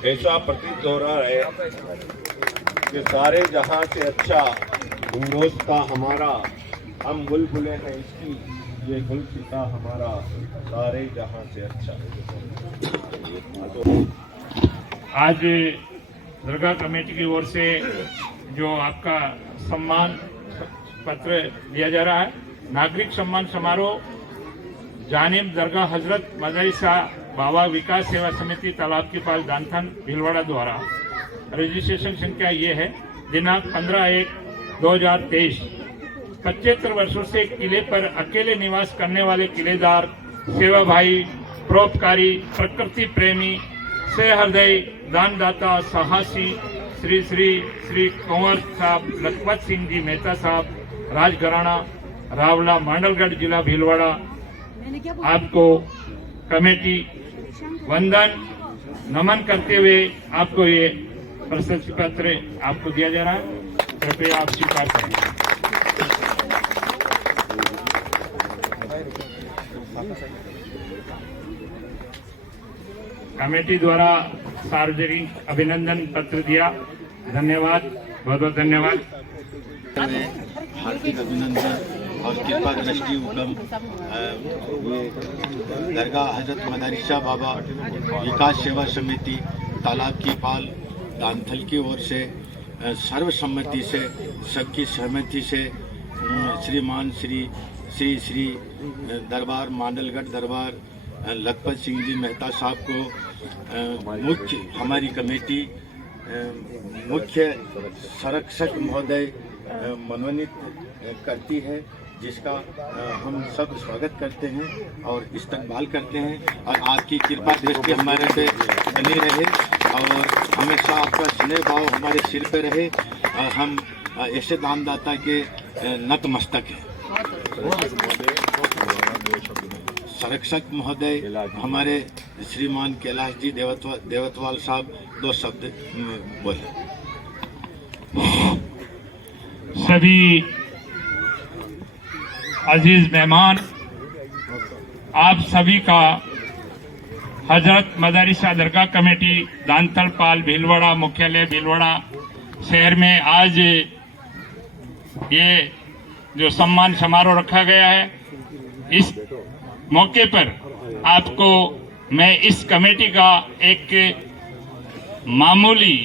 ऐसा प्रतीत हो रहा है कि सारे जहां से अच्छा हिंदुस्ता हमारा, हम बुलबुले हैं इसकी, ये गुलसिता हमारा, सारे जहां से अच्छा। आज दरगाह कमेटी की ओर से जो आपका सम्मान पत्र दिया जा रहा है, नागरिक सम्मान समारोह जानिब दरगाह हजरत मदरसा बाबा विकास सेवा समिति तालाब की पाल दानथन भीलवाड़ा द्वारा रजिस्ट्रेशन संख्या ये है दिनांक 15/1/2023 75 वर्षों से किले पर अकेले निवास करने वाले किलेदार सेवा भाई परोपकारी प्रकृति प्रेमी सहृदय दानदाता साहसी श्री श्री श्री कंवर साहब लखपत सिंह जी मेहता साहब राजघराना रावला मांडलगढ़ जिला भीलवाड़ा आपको कमेटी वंदन नमन करते हुए आपको ये प्रशस्ति पत्र आपको दिया जा रहा है। कृपया आप स्वीकार करें। कमेटी द्वारा सार्वजनिक अभिनंदन पत्र दिया। धन्यवाद, बहुत बहुत धन्यवाद। हार्दिक अभिनंदन और कृपा दृष्टि हुक्म दरगाह हजरत मदरसा बाबा विकास सेवा समिति तालाब की पाल दानथल की ओर से सर्वसम्मति से सबकी सहमति से श्रीमान श्री श्री श्री दरबार मांडलगढ़ दरबार लखपत सिंह जी मेहता साहब को मुख्य हमारी कमेटी मुख्य संरक्षक महोदय मनोनीत करती है, जिसका हम सब स्वागत करते हैं और इस्तकबाल करते हैं। और आपकी कृपा दृष्टि हमारे पे बनी रहे और हमेशा आपका स्नेह भाव हमारे सिर पे रहे और हम ऐसे दानदाता के नतमस्तक हैं। संरक्षक महोदय हमारे श्रीमान कैलाश जी देवतवाल साहब 2 शब्द बोले। सभी अजीज मेहमान, आप सभी का हजरत मदरसा दरगाह कमेटी दानथल पाल भीलवाड़ा मुख्यालय भीलवाड़ा शहर में आज ये जो सम्मान समारोह रखा गया है, इस मौके पर आपको मैं इस कमेटी का एक मामूली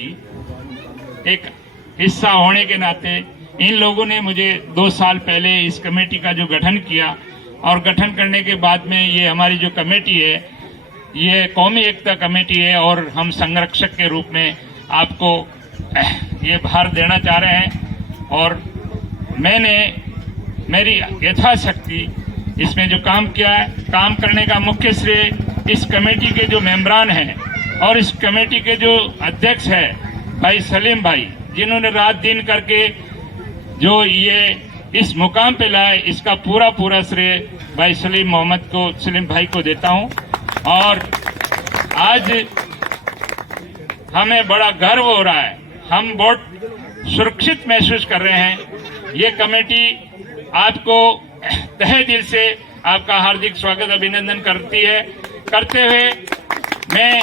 एक हिस्सा होने के नाते, इन लोगों ने मुझे 2 साल पहले इस कमेटी का जो गठन किया और गठन करने के बाद में ये हमारी जो कमेटी है ये कौमी एकता कमेटी है और हम संरक्षक के रूप में आपको ये भार देना चाह रहे हैं। और मैंने मेरी यथाशक्ति इसमें जो काम किया है, काम करने का मुख्य श्रेय इस कमेटी के जो मेंबरान हैं और इस कमेटी के जो अध्यक्ष हैं भाई सलीम भाई, जिन्होंने रात दिन करके जो ये इस मुकाम पे लाए, इसका पूरा श्रेय भाई सलीम भाई को देता हूं। और आज हमें बड़ा गर्व हो रहा है, हम बहुत सुरक्षित महसूस कर रहे हैं। ये कमेटी आपको तहे दिल से आपका हार्दिक स्वागत अभिनंदन करते हुए मैं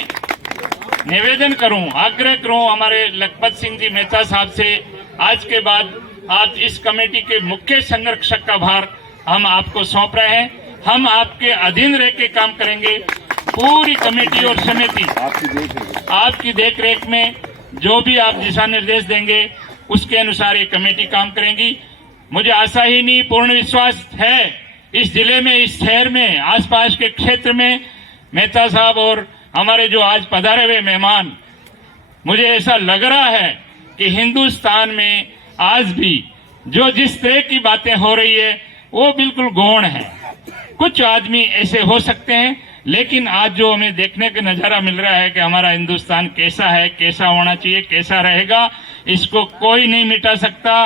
निवेदन करूं, आग्रह करूं हमारे लखपत सिंह जी मेहता साहब से, आज के बाद आप इस कमेटी के मुख्य संरक्षक का भार हम आपको सौंप रहे हैं। हम आपके अधीन रह के काम करेंगे। पूरी कमेटी और समिति आपकी देखरेख में जो भी आप दिशा निर्देश देंगे उसके अनुसार ये कमेटी काम करेंगी। मुझे आशा ही नहीं, पूर्ण विश्वास है इस जिले में, इस शहर में, आसपास के क्षेत्र में मेहता साहब और हमारे जो आज पधारे हुए मेहमान, मुझे ऐसा लग रहा है कि हिंदुस्तान में आज भी जो जिस तरह की बातें हो रही है वो बिल्कुल गौण है। कुछ आदमी ऐसे हो सकते हैं, लेकिन आज जो हमें देखने का नजारा मिल रहा है कि हमारा हिंदुस्तान कैसा है, कैसा होना चाहिए, कैसा रहेगा, इसको कोई नहीं मिटा सकता,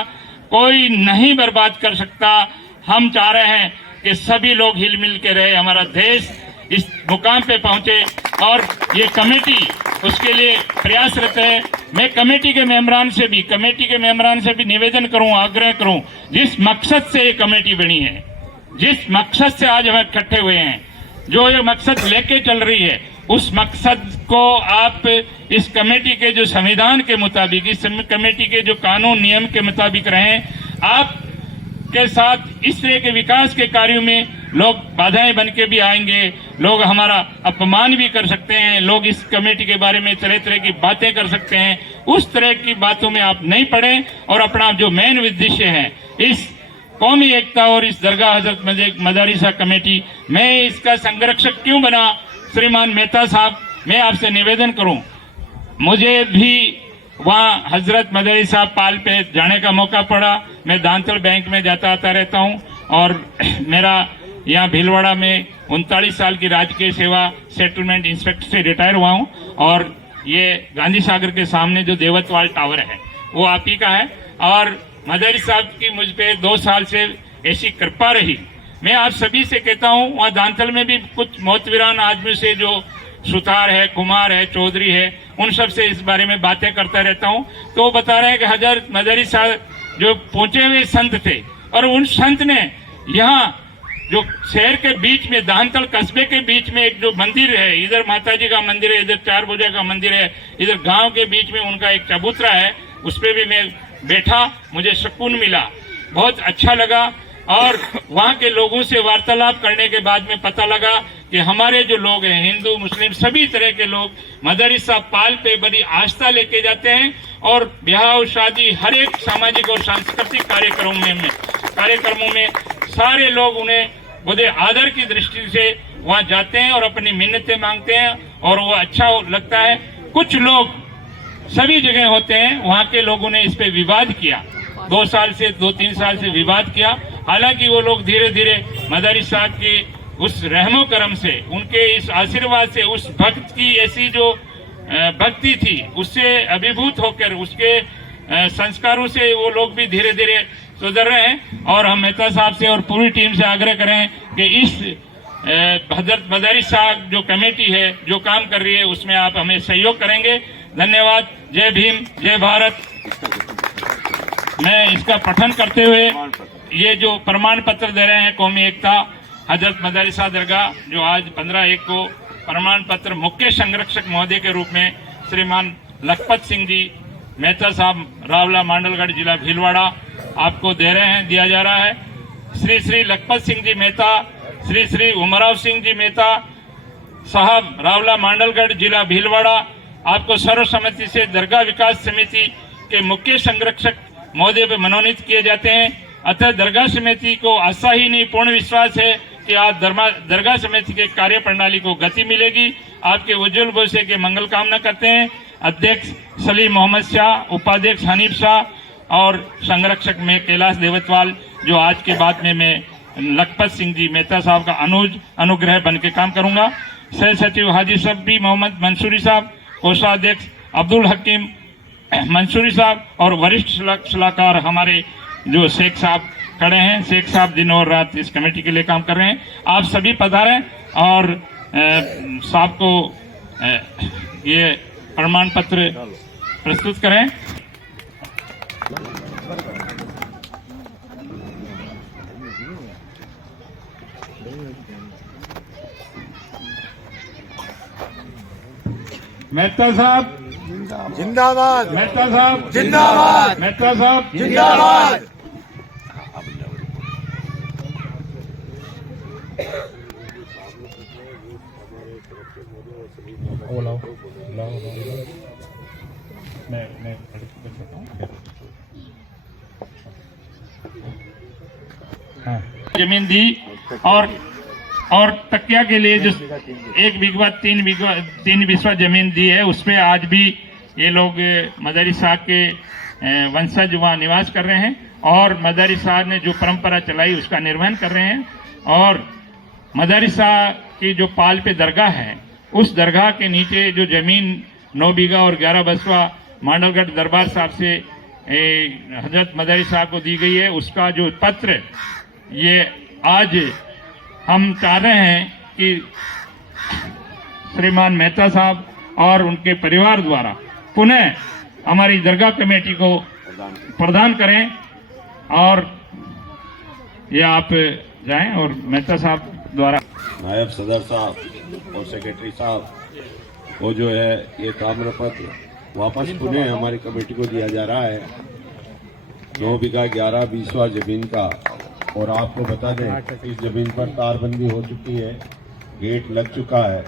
कोई नहीं बर्बाद कर सकता। हम चाह रहे हैं कि सभी लोग हिल मिल के रहे, हमारा देश इस मुकाम पे पहुंचे और ये कमेटी उसके लिए प्रयासरत है। मैं कमेटी के मेंबरान से भी निवेदन करूं, आग्रह करूं, जिस मकसद से ये कमेटी बनी है, जिस मकसद से आज हम इकट्ठे हुए हैं, जो ये मकसद लेके चल रही है, उस मकसद को आप इस कमेटी के जो संविधान के मुताबिक, इस कमेटी के जो कानून नियम के मुताबिक रहें। आप के साथ इस तरह के विकास के कार्यों में लोग बाधाएं बन के भी आएंगे, लोग हमारा अपमान भी कर सकते हैं, लोग इस कमेटी के बारे में तरह तरह की बातें कर सकते हैं। उस तरह की बातों में आप नहीं पड़े और अपना जो मेन उद्देश्य है, इस कौमी एकता और इस दरगाह हजरत मदारिसा कमेटी, मैं इसका संरक्षक क्यों बना श्रीमान मेहता साहब, मैं आपसे निवेदन करूं, मुझे भी वहाँ हजरत मदारिसा पाल पे जाने का मौका पड़ा। मैं दांतल बैंक में जाता आता रहता हूँ और मेरा यहाँ भीलवाड़ा में 39 साल की राजकीय सेवा सेटलमेंट इंस्पेक्टर से रिटायर हुआ हूँ और ये गांधी सागर के सामने जो देवतवाल टावर है वो आप ही का है। और मदारी साहब की मुझ पे 2 साल से ऐसी कृपा रही। मैं आप सभी से कहता हूँ, वहाँ दांतल में भी कुछ मौतवीरान आदमी से जो सुतार है, कुमार है, चौधरी है, उन सब से इस बारे में बातें करता रहता हूँ। तो वो बता रहे हैं कि हजरत मदारी साहब जो पहुंचे हुए संत थे और उन संत ने यहाँ जो शहर के बीच में, दांतल कस्बे के बीच में एक जो मंदिर है, इधर माता जी का मंदिर है, इधर 4 भुजा का मंदिर है, इधर गांव के बीच में उनका एक चबूतरा है, उस पर भी मैं बैठा, मुझे सुकून मिला, बहुत अच्छा लगा। और वहाँ के लोगों से वार्तालाप करने के बाद में पता लगा कि हमारे जो लोग हैं, हिंदू मुस्लिम सभी तरह के लोग मदरसा पाल पे बड़ी आस्था लेके जाते हैं और ब्याह शादी हर एक सामाजिक और सांस्कृतिक कार्यक्रमों में सारे लोग उन्हें बड़े आदर की दृष्टि से वहाँ जाते हैं और अपनी मिन्नतें मांगते हैं और वो अच्छा लगता है। कुछ लोग सभी जगह होते हैं, वहाँ के लोगों ने इस पे विवाद किया, 2-3 साल से विवाद किया। हालांकि वो लोग धीरे धीरे मदारी साहब के उस रहमो करम से, उनके इस आशीर्वाद से, उस भक्त की ऐसी जो भक्ति थी उससे अभिभूत होकर, उसके संस्कारों से वो लोग भी धीरे धीरे सुधर रहे हैं। और हम मेहता साहब से और पूरी टीम से आग्रह करें कि इस हजरत मदारी साहब जो कमेटी है जो काम कर रही है उसमें आप हमें सहयोग करेंगे। धन्यवाद। जय भीम, जय भारत। मैं इसका पठन करते हुए ये जो प्रमाण पत्र दे रहे हैं कौमी एकता हजरत मदारिसा दरगाह, जो आज 15/1 को प्रमाण पत्र मुख्य संरक्षक महोदय के रूप में श्रीमान लखपत सिंह जी मेहता साहब, रावला मांडलगढ़, जिला भीलवाड़ा आपको दिया जा रहा है। श्री श्री लखपत सिंह जी मेहता, श्री श्री उमराव सिंह जी मेहता साहब, रावला मांडलगढ़, जिला भीलवाड़ा, आपको सर्वसम्मति से दरगाह विकास समिति के मुख्य संरक्षक महोदय पे मनोनीत किए जाते हैं। अतः दरगाह समिति को आशा ही नहीं, पूर्ण विश्वास है कि आज दरगाह समिति के कार्य प्रणाली को गति मिलेगी। आपके उज्जवल भविष्य के मंगल कामना करते हैं। अध्यक्ष सलीम मोहम्मद शाह, उपाध्यक्ष हनीफ शाह और संरक्षक में कैलाश देवतवाल, जो आज के बाद में मैं लखपत सिंह जी मेहता साहब का अनुग्रह बन के काम करूंगा। सह सचिव हाजी सब्बी मोहम्मद मंसूरी साहब, कोषाध्यक्ष अब्दुल हकीम मंसूरी साहब और वरिष्ठ सलाहकार हमारे जो शेख साहब खड़े हैं। शेख साहब दिन और रात इस कमेटी के लिए काम कर रहे हैं। आप सभी पधारें और साहब को ये प्रमाण पत्र प्रस्तुत करें। मेहता साहब जिंदाबाद, मेहता साहब जिंदाबाद, मेहता साहब जिंदाबाद। जमीन दी और तकिया के लिए जो 1 बीघा 3 बिस्वा जमीन दी है, उसपे आज भी ये लोग मदारी साहब के वंशज वहाँ निवास कर रहे हैं और मदारी साहब ने जो परंपरा चलाई उसका निर्वहन कर रहे हैं। और मदारी साहब की जो पाल पे दरगाह है, उस दरगाह के नीचे जो जमीन 9 बीघा और 11 बिस्वा मांडलगढ़ दरबार साहब से हजरत मदारी साहब को दी गई है, उसका जो पत्र ये आज हम चाह रहे हैं कि श्रीमान मेहता साहब और उनके परिवार द्वारा पुनः हमारी दरगाह कमेटी को प्रदान करें। और ये आप जाएं और मेहता साहब द्वारा नायब सदर साहब और सेक्रेटरी साहब को जो है ये ताम्रपत्र वापस पुनः हमारी कमेटी को दिया जा रहा है, 9 बीघा 11 बिस्वा जमीन का। और आपको बता दें इस जमीन पर तारबंदी हो चुकी है, गेट लग चुका है,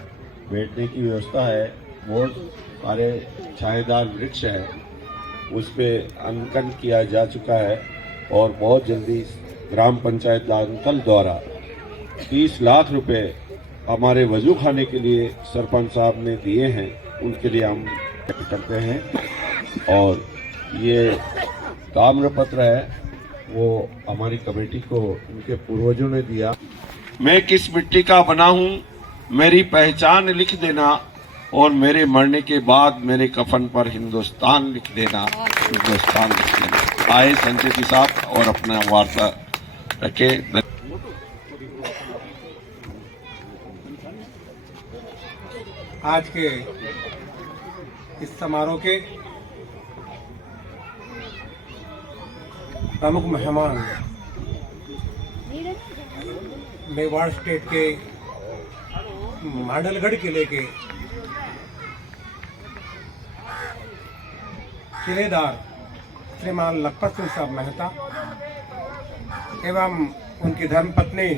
बैठने की व्यवस्था है, बहुत सारे छाएदार वृक्ष हैं, उस पर अंकन किया जा चुका है और बहुत जल्दी ग्राम पंचायत दांतल द्वारा 30 लाख रुपए हमारे वजू खाने के लिए सरपंच साहब ने दिए हैं, उनके लिए हम करते हैं। और ये ताम्रपत्र है, वो हमारी कमेटी को उनके पूर्वजों ने दिया। मैं किस मिट्टी का बना हूँ मेरी पहचान लिख देना, और मेरे मरने के बाद मेरे कफन पर हिंदुस्तान लिख देना, हिंदुस्तान लिख देना। आए संजय जी साहब और अपना वार्ता रखे। आज के इस समारोह के प्रमुख मेहमान मेवाड़ स्टेट के मांडलगढ़ किले के किलेदार श्रीमान लखपत सिंह साहब मेहता एवं उनकी धर्मपत्नी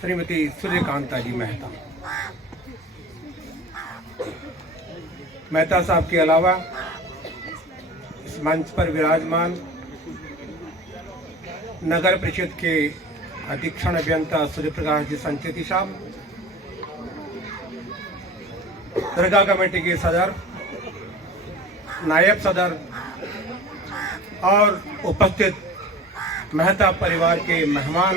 श्रीमती सूर्यकांता जी मेहता। मेहता साहब के अलावा इस मंच पर विराजमान नगर परिषद के अधीक्षण अभियंता सूर्य प्रकाश जी संचेती साहब, दरगाह कमेटी के सदर, नायब सदर और उपस्थित मेहता परिवार के मेहमान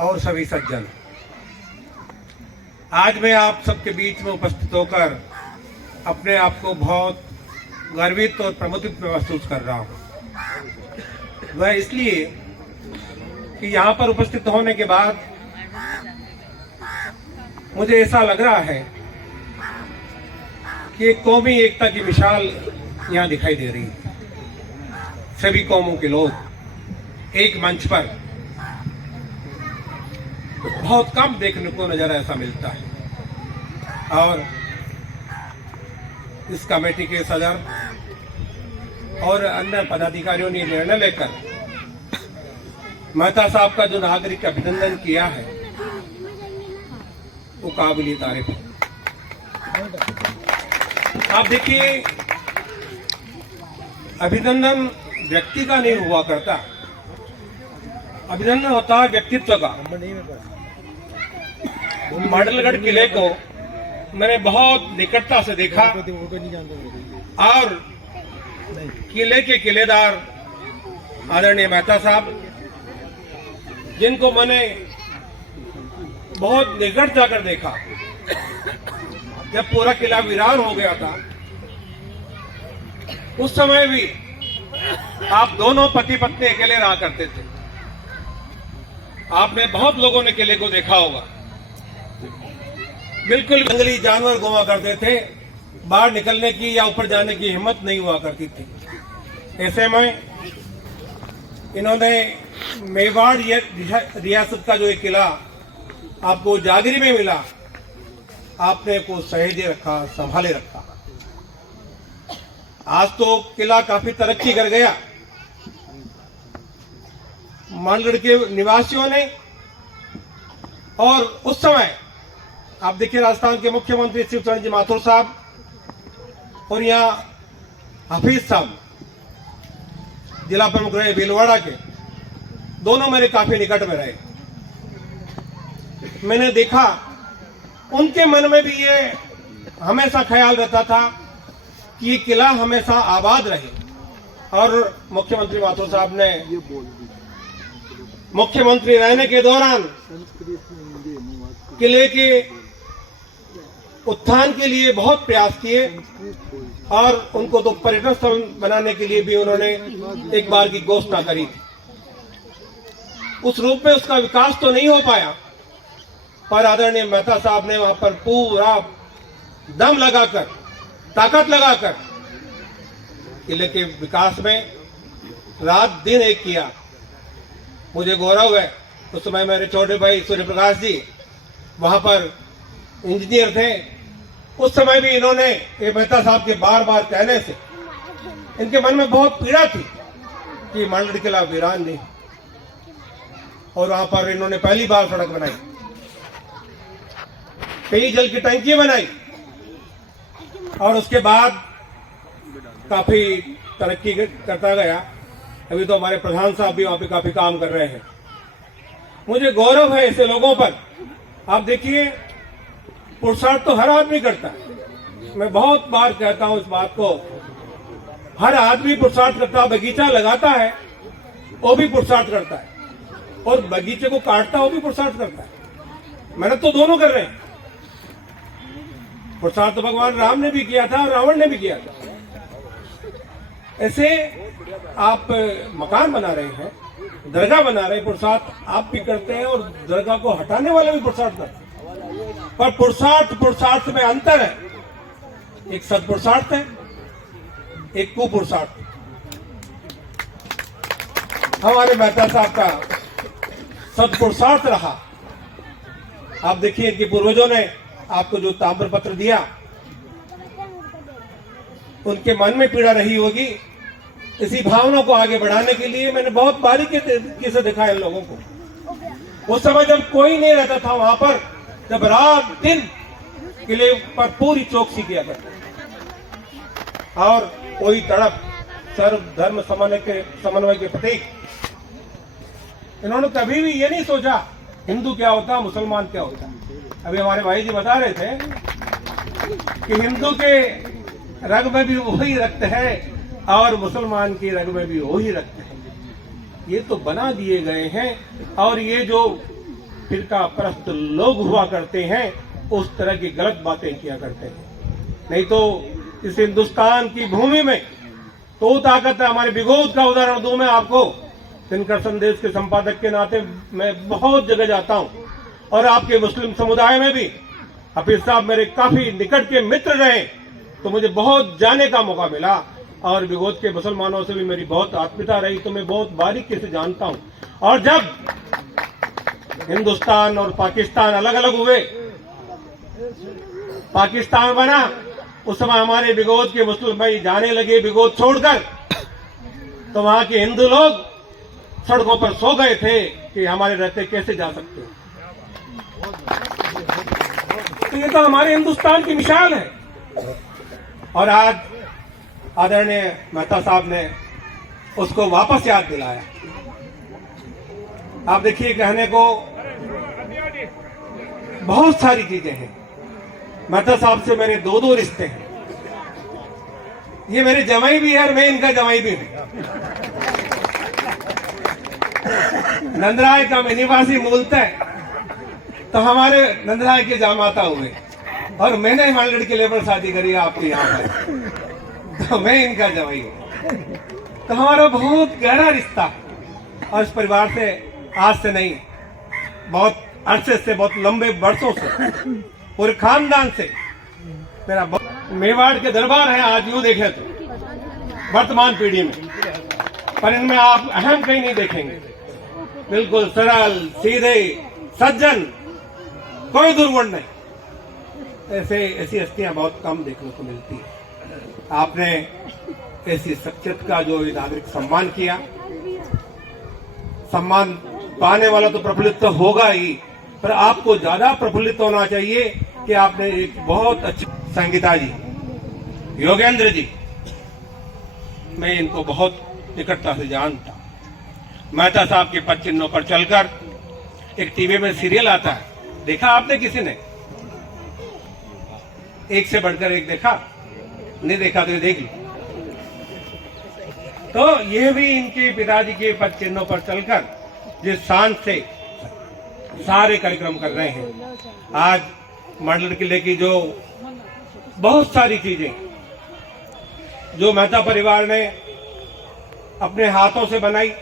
और सभी सज्जन, आज मैं आप सबके बीच में उपस्थित होकर अपने आप को बहुत गर्वित और प्रमुदित महसूस कर रहा हूँ। वह इसलिए कि यहाँ पर उपस्थित होने के बाद मुझे ऐसा लग रहा है कि एक कौमी एकता की मिसाल यहाँ दिखाई दे रही है। सभी कौमों के लोग एक मंच पर, बहुत कम देखने को नजर ऐसा मिलता है। और इस कमेटी के सदर और अन्य पदाधिकारियों ने निर्णय लेकर मेहता साहब का जो नागरिक अभिनंदन किया है वो काबिल तारीफ है। आप देखिए, अभिनंदन व्यक्ति का नहीं हुआ करता, अभिनंदन होता है व्यक्तित्व का। मांडलगढ़ किले को मैंने बहुत निकटता से देखा और किले के किलेदार आदरणीय मेहता साहब, जिनको मैंने बहुत निकट जाकर देखा जब पूरा किला वीरान हो गया था, उस समय भी आप दोनों पति पत्नी अकेले रहा करते थे। आपने बहुत लोगों ने किले को देखा होगा, बिल्कुल जंगली जानवर घुमा करते थे, बाहर निकलने की या ऊपर जाने की हिम्मत नहीं हुआ करती थी। ऐसे में इन्होंने मेवाड़ रियासत का जो एक किला आपको जागीर में मिला, आपने को सहेजे रखा, संभाले रखा। आज तो किला काफी तरक्की कर गया। मांडलगढ़ के निवासियों ने, और उस समय आप देखिए राजस्थान के मुख्यमंत्री शिवचरण जी माथुर साहब और यहाँ हफीज साहब जिला प्रमुख रहे भीलवाड़ा के, दोनों मेरे काफी निकट में रहे। मैंने देखा उनके मन में भी ये हमेशा ख्याल रहता था कि ये किला हमेशा आबाद रहे। और मुख्यमंत्री माथुर साहब ने मुख्यमंत्री रहने के दौरान किले के उत्थान के लिए बहुत प्रयास किए और उनको तो पर्यटन स्थल बनाने के लिए भी उन्होंने एक बार की घोषणा करी थी। उस रूप में उसका विकास तो नहीं हो पाया, पर आदरणीय मेहता साहब ने वहां पर पूरा दम लगाकर, ताकत लगाकर किले के विकास में रात दिन एक किया। मुझे गौरव है, उस समय मेरे छोटे भाई सूर्य प्रकाश जी वहां पर इंजीनियर थे। उस समय भी इन्होंने मेहता साहब के बार बार कहने से इनके मन में बहुत पीड़ा थी कि मांडलगढ़ किला वीरान नहीं, और वहां पर इन्होंने पहली बार सड़क बनाई, पेयजल की टंकी बनाई, और उसके बाद काफी तरक्की करता गया। अभी तो हमारे प्रधान साहब भी वहाँ पे काफी काम कर रहे हैं। मुझे गौरव है ऐसे लोगों पर। आप देखिए, पुरुषार्थ तो हर आदमी करता है। मैं बहुत बार कहता हूँ इस बात को, हर आदमी पुरुषार्थ करता है। बगीचा लगाता है वो भी पुरुषार्थ करता है, और बगीचे को काटता है वो भी पुरुषार्थ करता है। मेहनत तो दोनों कर रहे हैं। पुरुषार्थ तो भगवान राम ने भी किया था और रावण ने भी किया था। ऐसे आप मकान बना रहे हैं, दरगाह बना रहे हैं, पुरुषार्थ आप भी करते हैं, और दरगाह को हटाने वाले भी पुरुषार्थ करते हैं। पर पुरुषार्थ में अंतर है। एक सत्पुरुषार्थ है, एक कुपुरुषार्थ। हमारे मेहता साहब का सत्पुरुषार्थ रहा। आप देखिए कि पूर्वजों ने आपको जो ताम्रपत्र दिया, उनके मन में पीड़ा रही होगी। इसी भावना को आगे बढ़ाने के लिए मैंने बहुत बारीकी से देखा इन लोगों को। उस समय जब कोई नहीं रहता था वहां पर, जब रात दिन किले पर पूरी चौकसी किया करता, और कोई तड़प सर्व धर्म समन्वय के प्रतीक। इन्होंने कभी भी ये नहीं सोचा हिंदू क्या होता, मुसलमान क्या होता। अभी हमारे भाई जी बता रहे थे कि हिंदू के रग में भी वही रक्त है और मुसलमान की रग में भी वही रक्त है। ये तो बना दिए गए हैं, और ये जो फिरका परस्त लोग हुआ करते हैं उस तरह की गलत बातें किया करते हैं। नहीं तो इस हिंदुस्तान की भूमि में तो ताकत है। हमारे बिगोद का उदाहरण दूं मैं आपको। दिनकर संदेश के संपादक के नाते मैं बहुत जगह जाता हूं, और आपके मुस्लिम समुदाय में भी हफीज साहब मेरे काफी निकट के मित्र रहे, तो मुझे बहुत जाने का मौका मिला, और बिगोद के मुसलमानों से भी मेरी बहुत आत्मीयता रही, तो मैं बहुत बारीकी से जानता हूं। और जब हिंदुस्तान और पाकिस्तान अलग अलग हुए, पाकिस्तान बना, उस समय हमारे बिगोद के मुस्लिम भाई जाने लगे बिगोद छोड़कर, तो वहां के हिंदू लोग सड़कों पर सो गए थे कि हमारे रहते कैसे जा सकते हैं। तो ये तो हमारे हिंदुस्तान की मिसाल है। और आज आदरणीय मेहता साहब ने उसको वापस याद दिलाया। आप देखिए, कहने को बहुत सारी चीजें हैं। मेहता साहब से मेरे दो रिश्ते हैं। ये मेरे जमाई भी है और मैं इनका जमाई भी हूं। नंदराय का मैं निवासी मूलतः, तो हमारे नंदराय के जामाता हुए, और मैंने हमारे लड़के लेबर शादी करी आपके यहाँ पर, तो मैं इनका जवाई हूँ। तो हमारा बहुत गहरा रिश्ता, और इस परिवार से आज से नहीं, बहुत अरसे से, बहुत लंबे वर्षों से, पूरे खानदान से मेरा मेवाड़ के दरबार है। आज यूं देखें तो वर्तमान पीढ़ी में, पर इनमें आप अहम कहीं नहीं देखेंगे। बिल्कुल सरल सीधे सज्जन, कोई दुर्गुण नहीं। ऐसी हस्तियां बहुत कम देखने को मिलती है। आपने ऐसी शख्सियत का जो नागरिक सम्मान किया, सम्मान पाने वाला तो प्रफुल्लित तो होगा ही, पर आपको ज्यादा प्रफुल्लित होना चाहिए कि आपने एक बहुत अच्छी संगीता जी, योगेंद्र जी, मैं इनको बहुत निकटता से जानता। मेहता साहब के पद चिन्हों पर चलकर एक टीवी में सीरियल आता है, देखा आपने किसी ने? एक से बढ़कर एक देखा? नहीं देखा तो ये देख लो। तो ये भी इनके पिताजी के पद चिन्हों पर चलकर जिस शान से सारे कार्यक्रम कर रहे हैं। आज मंडल किले की जो बहुत सारी चीजें जो मेहता परिवार ने अपने हाथों से बनाई,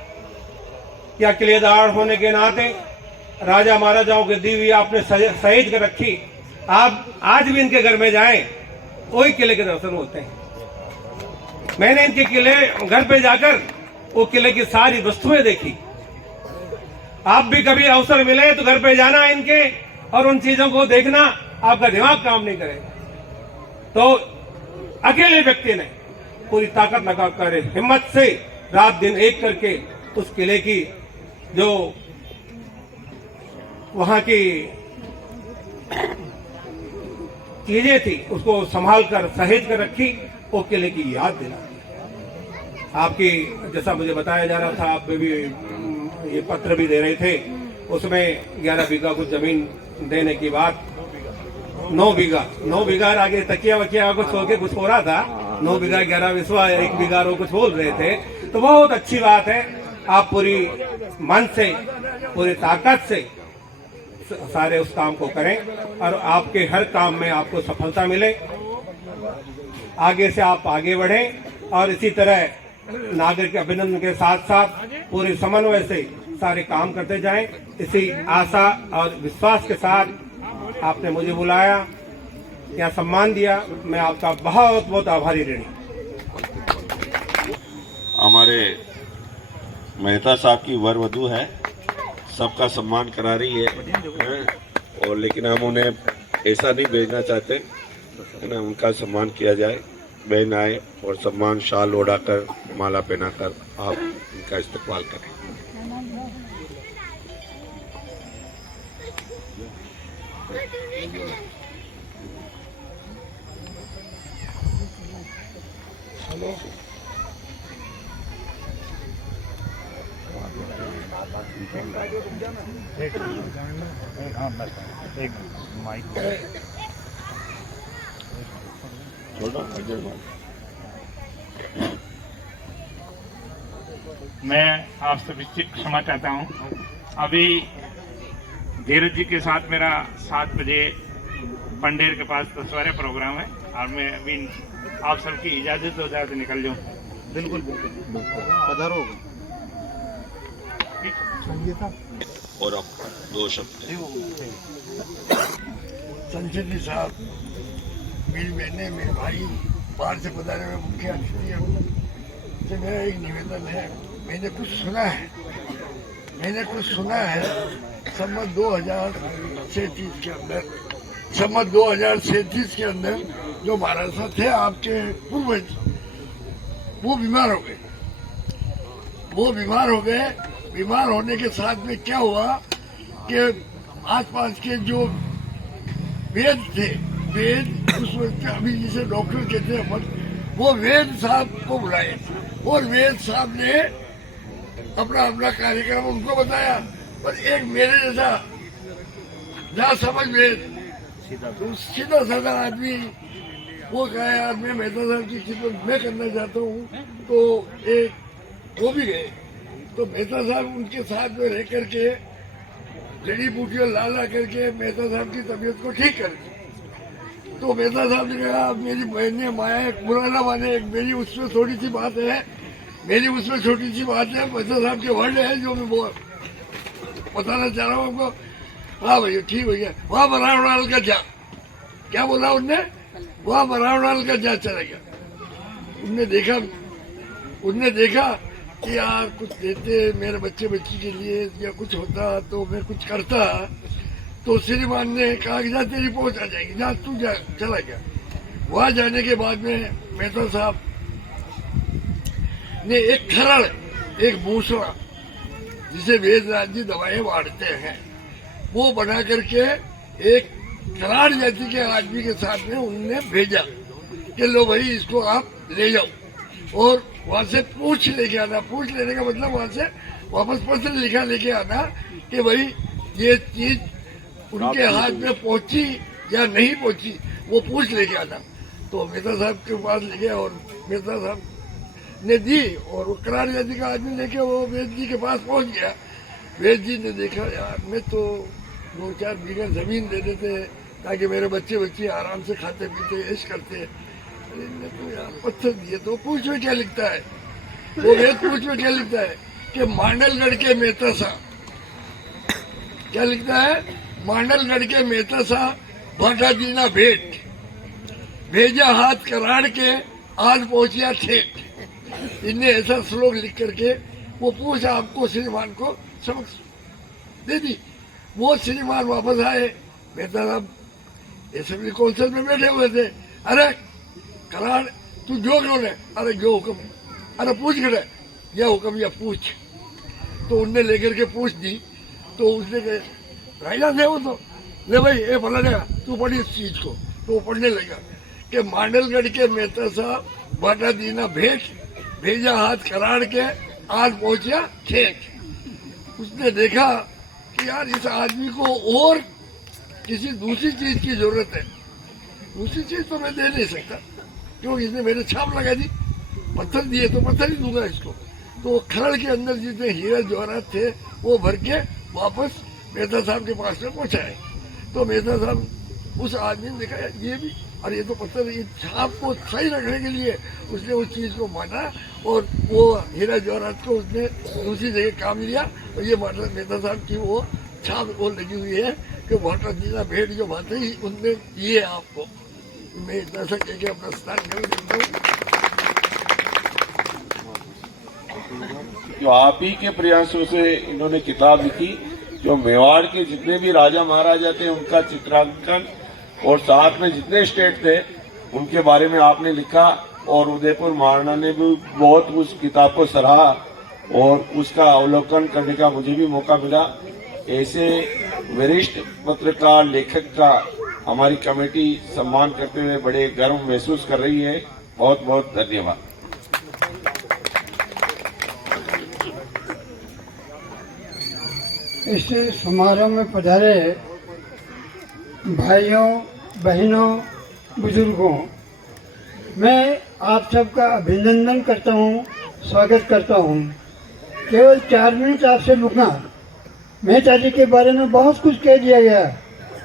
या किलेदार होने के नाते राजा महाराजाओं की दी हुई आपने सहेज कर रखी। आप आज भी इनके घर में जाएं, वही किले के दर्शन होते हैं। मैंने इनके किले घर पे जाकर वो किले की सारी वस्तुएं देखी। आप भी कभी अवसर मिले तो घर पे जाना इनके, और उन चीजों को देखना, आपका दिमाग काम नहीं करेगा। तो अकेले व्यक्ति ने पूरी ताकत लगाकर हिम्मत से रात दिन एक करके उस किले की जो वहां की चीजें थी उसको संभाल कर सहेज कर रखी, वो किले की याद दिला। आपकी जैसा मुझे बताया जा रहा था, आप भी ये पत्र भी दे रहे थे, उसमें 11 बीघा कुछ जमीन देने की बात, 9 बीघा आगे तकिया वकिया कुछ होके कुछ हो रहा था, 9 बीघा 11 विस्वा 1 बीघा वो कुछ बोल रहे थे। तो बहुत अच्छी बात है, आप पूरी मन से पूरी ताकत से सारे उस काम को करें और आपके हर काम में आपको सफलता मिले, आगे से आप आगे बढ़ें और इसी तरह नागरिक अभिनंदन के साथ साथ पूरे समन्वय से सारे काम करते जाएं। इसी आशा और विश्वास के साथ आपने मुझे बुलाया, यहाँ सम्मान दिया, मैं आपका बहुत बहुत आभारी ऋणी। हमारे मेहता साहब की वर वधू है, सबका सम्मान करा रही है और लेकिन हम उन्हें ऐसा नहीं भेजना चाहते, है ना, उनका सम्मान किया जाए। बहन आए और सम्मान शाल ओढ़ाकर माला पहनाकर आप उनका इस्तकबाल करें। मैं आपसे विस्तृत क्षमा चाहता हूँ। अभी धीरज जी के साथ मेरा 7 बजे पंडेर के पास दशहरे प्रोग्राम है और मैं अभी आप सबकी इजाजत हो जाए तो निकल जाऊँ। बिल्कुल पधारो। और अब 2 शब्द संसदी साहब, मेरी बहने, मेरे भाई, बाहर से पधारे हुए मुख्य अतिथियों से मेरा एक निवेदन है। मैंने कुछ सुना है सम्मत 2037 के अंदर जो महाराज साहब थे आपके पूर्वज, वो बीमार हो गए। बीमार होने के साथ में क्या हुआ कि आसपास के जो वेद थे, उस वक्त अभी जिसे डॉक्टर कहते हैं अपन, वो वेद साहब को बुलाए और वेद साहब ने अपना कार्यक्रम उनको बताया। पर एक मेरे जैसा ना समझ वेद, तो सीधा साधा आदमी वो कहा यार मैं मेहता साहब की खिदमत मैं करना चाहता हूँ, तो एक वो भी गए। तो मेहता साहब उनके साथ में रह करके जड़ी बूटियाँ ला करके मेहता साहब की तबीयत को ठीक कर दी। तो मेहता साहब ने कहा मेरी बहने माया बुरा ना माने, मेरी उसमें थोड़ी सी बात है, मेहता साहब के वर्ड है जो मैं बताना चाह रहा हूँ आपको। हाँ भैया ठीक भैया, वहाँ बरावडाल का जा, क्या बोला उनने, वहाँ बरावडाल का जा चला गया। उनने देखा कि यार कुछ देते मेरे बच्चे के लिए या कुछ होता तो मैं कुछ करता। तो श्रीमान ने कहा कि जा तेरी पहुंच आ जाएगी, जा तू जा, चला गया। वहां जाने के बाद में मेहता साहब ने एक खरड़, एक मूसला जिसे वेदराज जी दवाएं बांटते हैं, वो बना करके एक खराड़ जाति के आदमी के साथ में उन्होंने भेजा कि लो भाई इसको आप ले जाओ और वहां से पूछ लेके आना। पूछ लेने का मतलब वहां से वापस पत्र लिखा लेके आना कि भाई ये चीज उनके हाथ में पहुंची या नहीं पहुंची, वो पूछ लेके आना। तो मेहता साहब के पास ले गया और मेहता साहब ने दी और वो करार जाति का आदमी लेके वो वेद जी के पास पहुंच गया। वेद जी ने देखा यार मैं तो 2-4 बीघा जमीन दे देते ताकि मेरे बच्चे आराम से खाते पीते ऐश करते, तो यार पत्थर दिए। तो पूछ में क्या लिखता है, वो वेद पूछ में क्या लिखता है कि मांडलगढ़ के मेहता साहब, क्या लिखता है, मांडलगढ़ के मेहता साहब भाटा दीना भेंट, भेजा हाथ कराड़ के आज पहुंचिया ठेठ। इनने ऐसा श्लोक लिख करके वो पूछ आपको श्रीमान को समक्ष दे दी। वो श्रीमान वापस आए, मेहता साहब असेंबली काउंसिल में बैठे हुए थे। अरे कराड़ तू जो कौन है, अरे जो हुक्म, अरे पूछ करे या हुक्म या पूछ। तो उनने लेकर के पूछ दी। तो उसने कहे राजा थे वो तो ले भाई ये फलाने तू पढ़ी इस चीज को। तो वो पढ़ने लगा कि मांडलगढ़ के मेहता साहब भाटा दीना भेंट, भेजा हाथ कराड़ के आज पहुंचा खेत। उसने देखा कि यार इस आदमी को और किसी दूसरी चीज की जरूरत है, दूसरी चीज तो मैं दे नहीं सकता क्योंकि इसने मेरे छाप लगा दी, पत्थर दिए तो पत्थर ही दूंगा इसको। तो खरड़ के अंदर जितने हीरा जवाहरात थे वो भर के वापस मेहता साहब के पास में पहुंचाए। तो मेहता साहब उस आदमी ने देखा ये भी, और ये तो पत्थर, ये छाप को सही रखने के लिए उसने उस चीज़ को माना और वो हीरा जवाहरात को उसने दूसरी जगह काम लिया। और ये मेहता साहब की वो छाप वो लगी हुई है कि वाटर दीना भेंट जो बात है उनने की है आपको। मैं इतना सा कह के अपना स्थान कर देता हूँ। जो आप ही के प्रयासों से इन्होंने किताब लिखी, जो मेवाड़ के जितने भी राजा महाराजा थे उनका चित्रांकन और साथ में जितने स्टेट थे उनके बारे में आपने लिखा। और उदयपुर महाराणा ने भी बहुत उस किताब को सराहा और उसका अवलोकन करने का मुझे भी मौका मिला। ऐसे वरिष्ठ पत्रकार लेखक का हमारी कमेटी सम्मान करते हुए बड़े गर्व महसूस कर रही है। बहुत बहुत धन्यवाद। इस समारोह में पधारे भाइयों, बहनों, बुजुर्गों, मैं आप सबका अभिनंदन करता हूँ, स्वागत करता हूँ। केवल 4 मिनट आपसे रुकना। मेहता जी के बारे में बहुत कुछ कह दिया गया,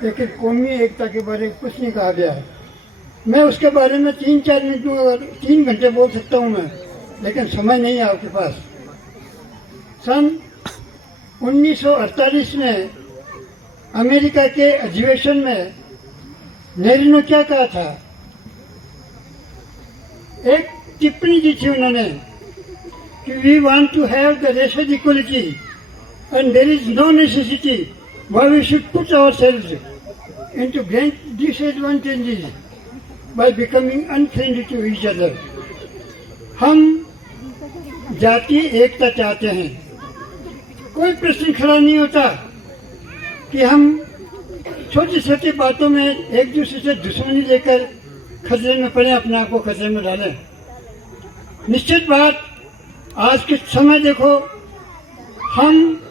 लेकिन कौमी एकता के बारे में कुछ नहीं कहा गया। मैं उसके बारे में 3-4 मिनट 3 घंटे बोल सकता हूँ मैं, लेकिन समय नहीं है आपके पास। सन 1948 में अमेरिका के अधिवेशन में नेहरू ने क्या कहा था? एक टिप्पणी दी थी उन्होंने कि we want to have the racial equality and there is no necessity why we should put ourselves into great disadvantages by becoming unfriendly to each other. हम जातीय एकता चाहते हैं। कोई प्रश्न खड़ा नहीं होता कि हम छोटी छोटी बातों में एक दूसरे से दुश्मनी लेकर खतरे में पड़े, अपने आप को खतरे में डालें। निश्चित बात, आज के समय देखो, हम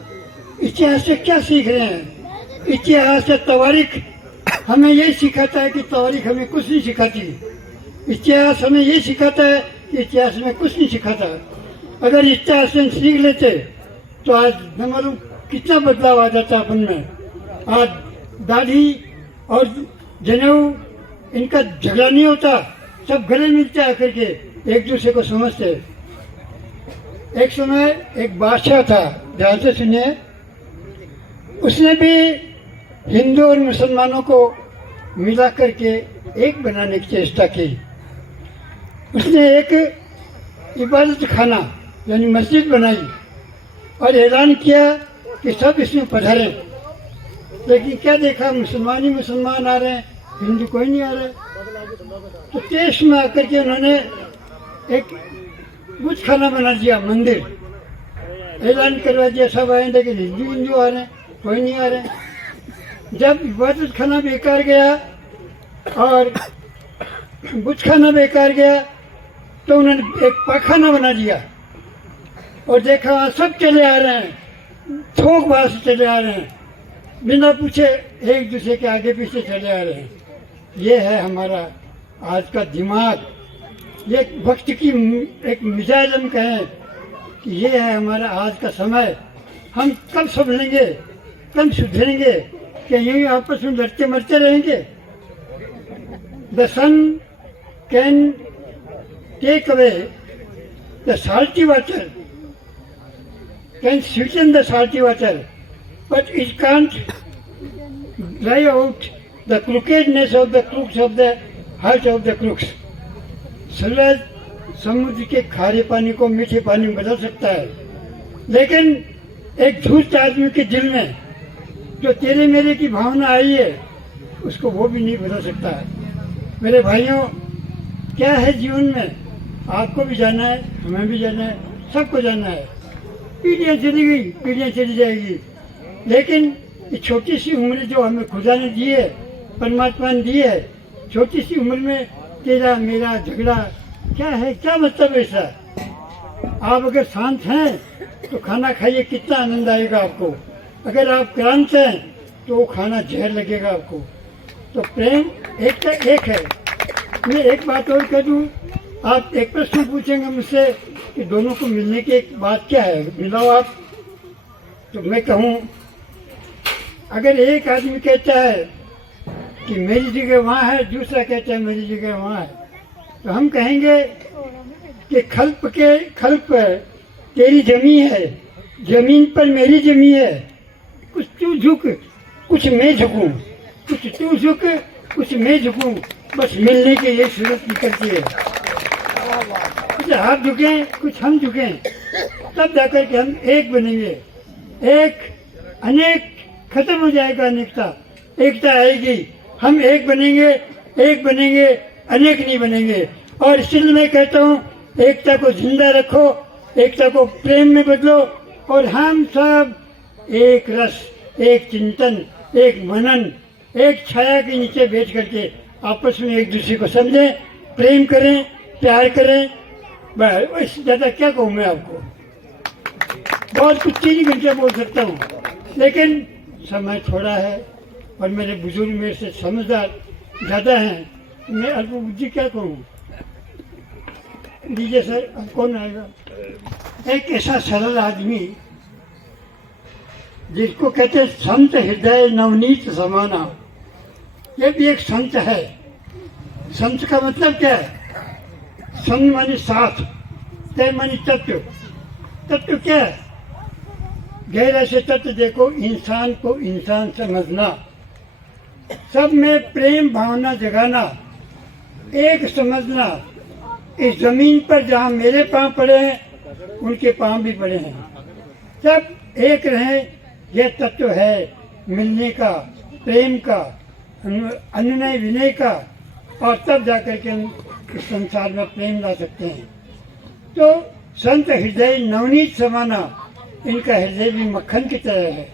इतिहास से क्या सीख रहे हैं? इतिहास या तवारीख हमें यही सिखाता है कि तवारीख हमें कुछ नहीं सिखाती। इतिहास हमें यही सिखाता है कि इतिहास हमें कुछ नहीं सिखाता। अगर इतिहास से सीख लेते तो आज न मालूम कितना बदलाव आ जाता अपन में। आज दाढ़ी और जनेऊ इनका झगड़ा नहीं होता, सब गले मिलते आकर के एक दूसरे को समझते। एक समय एक बादशाह था, ध्यान से सुनिए, उसने भी हिंदू और मुसलमानों को मिला करके एक बनाने की चेष्टा की। उसने एक इबादत खाना यानी मस्जिद बनाई और ऐलान किया कि सब इसमें पधारें। लेकिन क्या देखा, मुसलमान ही मुसलमान आ रहे हैं, हिंदू कोई नहीं आ रहे। तो देश में आकर के उन्होंने एक बुत खाना बना दिया, मंदिर ऐलान करवा दिया, सब आए, लेकिन हिंदू आ रहे हैं, कोई नहीं आ रहे। जब इबादत खाना बेकार गया और बुत खाना बेकार गया तो उन्होंने एक पाखाना बना दिया और देखा वहाँ सब चले आ रहे हैं, थोक बाहर से चले आ रहे हैं, बिना पूछे एक दूसरे के आगे पीछे चले आ रहे हैं। ये है हमारा आज का दिमाग, ये वक्त की एक मिजाज हम कहें कि ये है हमारा आज का समय। हम कब संभलेंगे, कब सुधरेंगे कि यूँ आपस में लड़ते मरते रहेंगे? The sun can take away the salty water, can sweeten the salty water, but it can't dry out the crookedness of the crooks of the heart of the crooks. सूरज समुद्र के खारे पानी को मीठे पानी में बदल सकता है, लेकिन एक झूठ आदमी के दिल में जो तेरे मेरे की भावना आई है उसको वो भी नहीं बदल सकता है। मेरे भाइयों, क्या है जीवन में? आपको भी जाना है, हमें भी जाना है, सबको जाना है। पीढ़ियाँ चली गई, पीढ़ियाँ चली जाएगी, लेकिन ये छोटी सी उम्र जो हमें खुदा ने दी है, परमात्मा ने दी है, छोटी सी उम्र में तेरा मेरा झगड़ा क्या है, क्या मतलब ऐसा? आप अगर शांत हैं तो खाना खाइए, कितना आनंद आएगा आपको। अगर आप क्रांत हैं तो वो खाना जहर लगेगा आपको। तो प्रेम एक का एक है। मैं एक बात और कह दूँ, आप एक प्रश्न पूछेंगे मुझसे कि दोनों को मिलने की एक बात क्या है, मिलाओ आप, तो मैं कहूँ अगर एक आदमी कहता है कि मेरी जगह वहाँ है, दूसरा कहता है मेरी जगह वहाँ है, तो हम कहेंगे कि खल्प तेरी जमी है, जमीन पर मेरी जमी है, कुछ तू झुक कुछ मैं झुकूं, कुछ तू झुक कुछ मैं झुकूं, बस मिलने की ये सूरत निकलती है। कुछ आप झुकें कुछ हम झुकें, तब जाकर के हम एक बनेंगे। एक अनेक खत्म हो जाएगा, अनेकता एकता आएगी, हम एक बनेंगे अनेक नहीं बनेंगे। और इसलिए मैं कहता हूँ एकता को जिंदा रखो, एकता को प्रेम में बदलो, और हम सब एक रस, एक चिंतन, एक मनन, एक छाया के नीचे बैठ करके आपस में एक दूसरे को समझें, प्रेम करें, प्यार करें। बस ज़्यादा क्या कहूँ मैं आपको, बहुत कुछ 3 घंटे बोल सकता हूँ, लेकिन समय थोड़ा है और मेरे बुजुर्ग मेरे से समझदार ज़्यादा हैं, मैं अल्पबुद्धि क्या कहूँ। लीजिए सर, अब कौन आएगा। एक ऐसा सरल आदमी जिसको कहते हैं संत हृदय नवनीत समाना, ये भी एक संत है। संत का मतलब क्या है? संत मानी साथ, तय मानी तत्व। तत्व क्या है? गहरा से तत्व देखो, इंसान को इंसान समझना, सब में प्रेम भावना जगाना, एक समझना। इस जमीन पर जहाँ मेरे पांव पड़े हैं उनके पांव भी पड़े हैं, सब एक रहें, यह तत्व है मिलने का, प्रेम का, अनुनय विनय का, और तब जाकर के हम इस संसार में प्रेम ला सकते हैं। तो संत हृदय नवनीत समाना, इनका हृदय भी मक्खन की तरह है,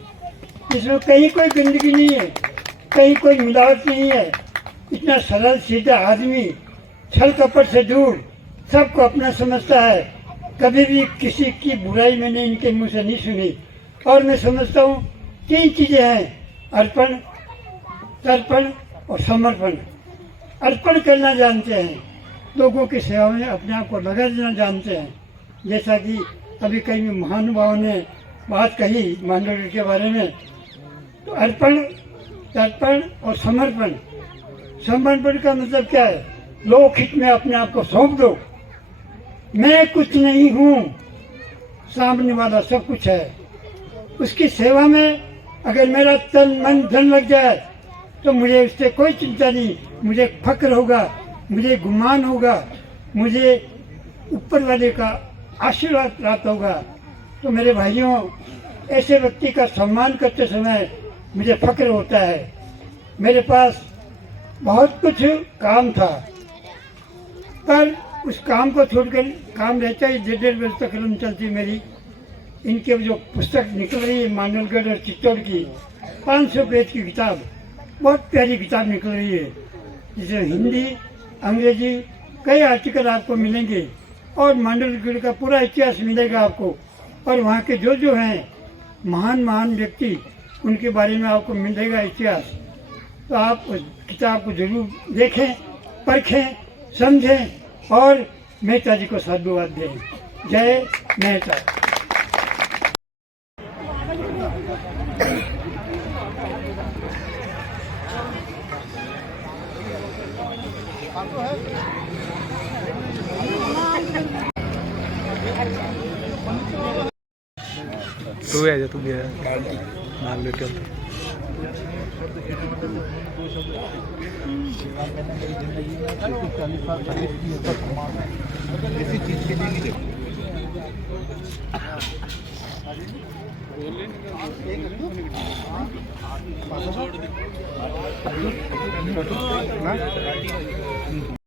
इसमें कहीं कोई गंदगी नहीं है, कहीं कोई मिलावट नहीं है। इतना सरल सीधा आदमी, छल कपट से दूर, सबको अपना समझता है। कभी भी किसी की बुराई मैंने इनके मुंह से नहीं सुनी। और मैं समझता हूँ 3 चीज़ें हैं, अर्पण, तर्पण और समर्पण। अर्पण करना जानते हैं, लोगों की सेवा में अपने आप को लगा देना जानते हैं। जैसा कि अभी कई महानुभावों ने बात कही मांडव्य के बारे में, तो अर्पण, तर्पण और समर्पण। समर्पण का मतलब क्या है? लोकहित में अपने आप को सौंप दो। मैं कुछ नहीं हूँ, सामने वाला सब कुछ है। उसकी सेवा में अगर मेरा तन मन धन लग जाए तो मुझे उससे कोई चिंता नहीं, मुझे फक्र होगा, मुझे गुमान होगा, मुझे ऊपर वाले का आशीर्वाद प्राप्त होगा। तो मेरे भाइयों, ऐसे व्यक्ति का सम्मान करते समय मुझे फक्र होता है। मेरे पास बहुत कुछ काम था, पर उस काम को छोड़कर, काम रहता ही 1.5 बजे तक कलम चलती मेरी। इनके जो पुस्तक निकल रही है मांडलगढ़ और चित्तौड़ की, 500 पेज की किताब, बहुत प्यारी किताब निकल रही है, जिसमें हिंदी, अंग्रेजी कई आर्टिकल आपको मिलेंगे, और मांडलगढ़ का पूरा इतिहास मिलेगा आपको, और वहाँ के जो हैं महान महान व्यक्ति, उनके बारे में आपको मिलेगा इतिहास। तो आप उस किताब को जरूर देखें, परखें, समझें और मेहता जी को साधुवाद दें। जय मेहता। तू आ जा, तू भी नाल लेके किसी चीज के लिए नहीं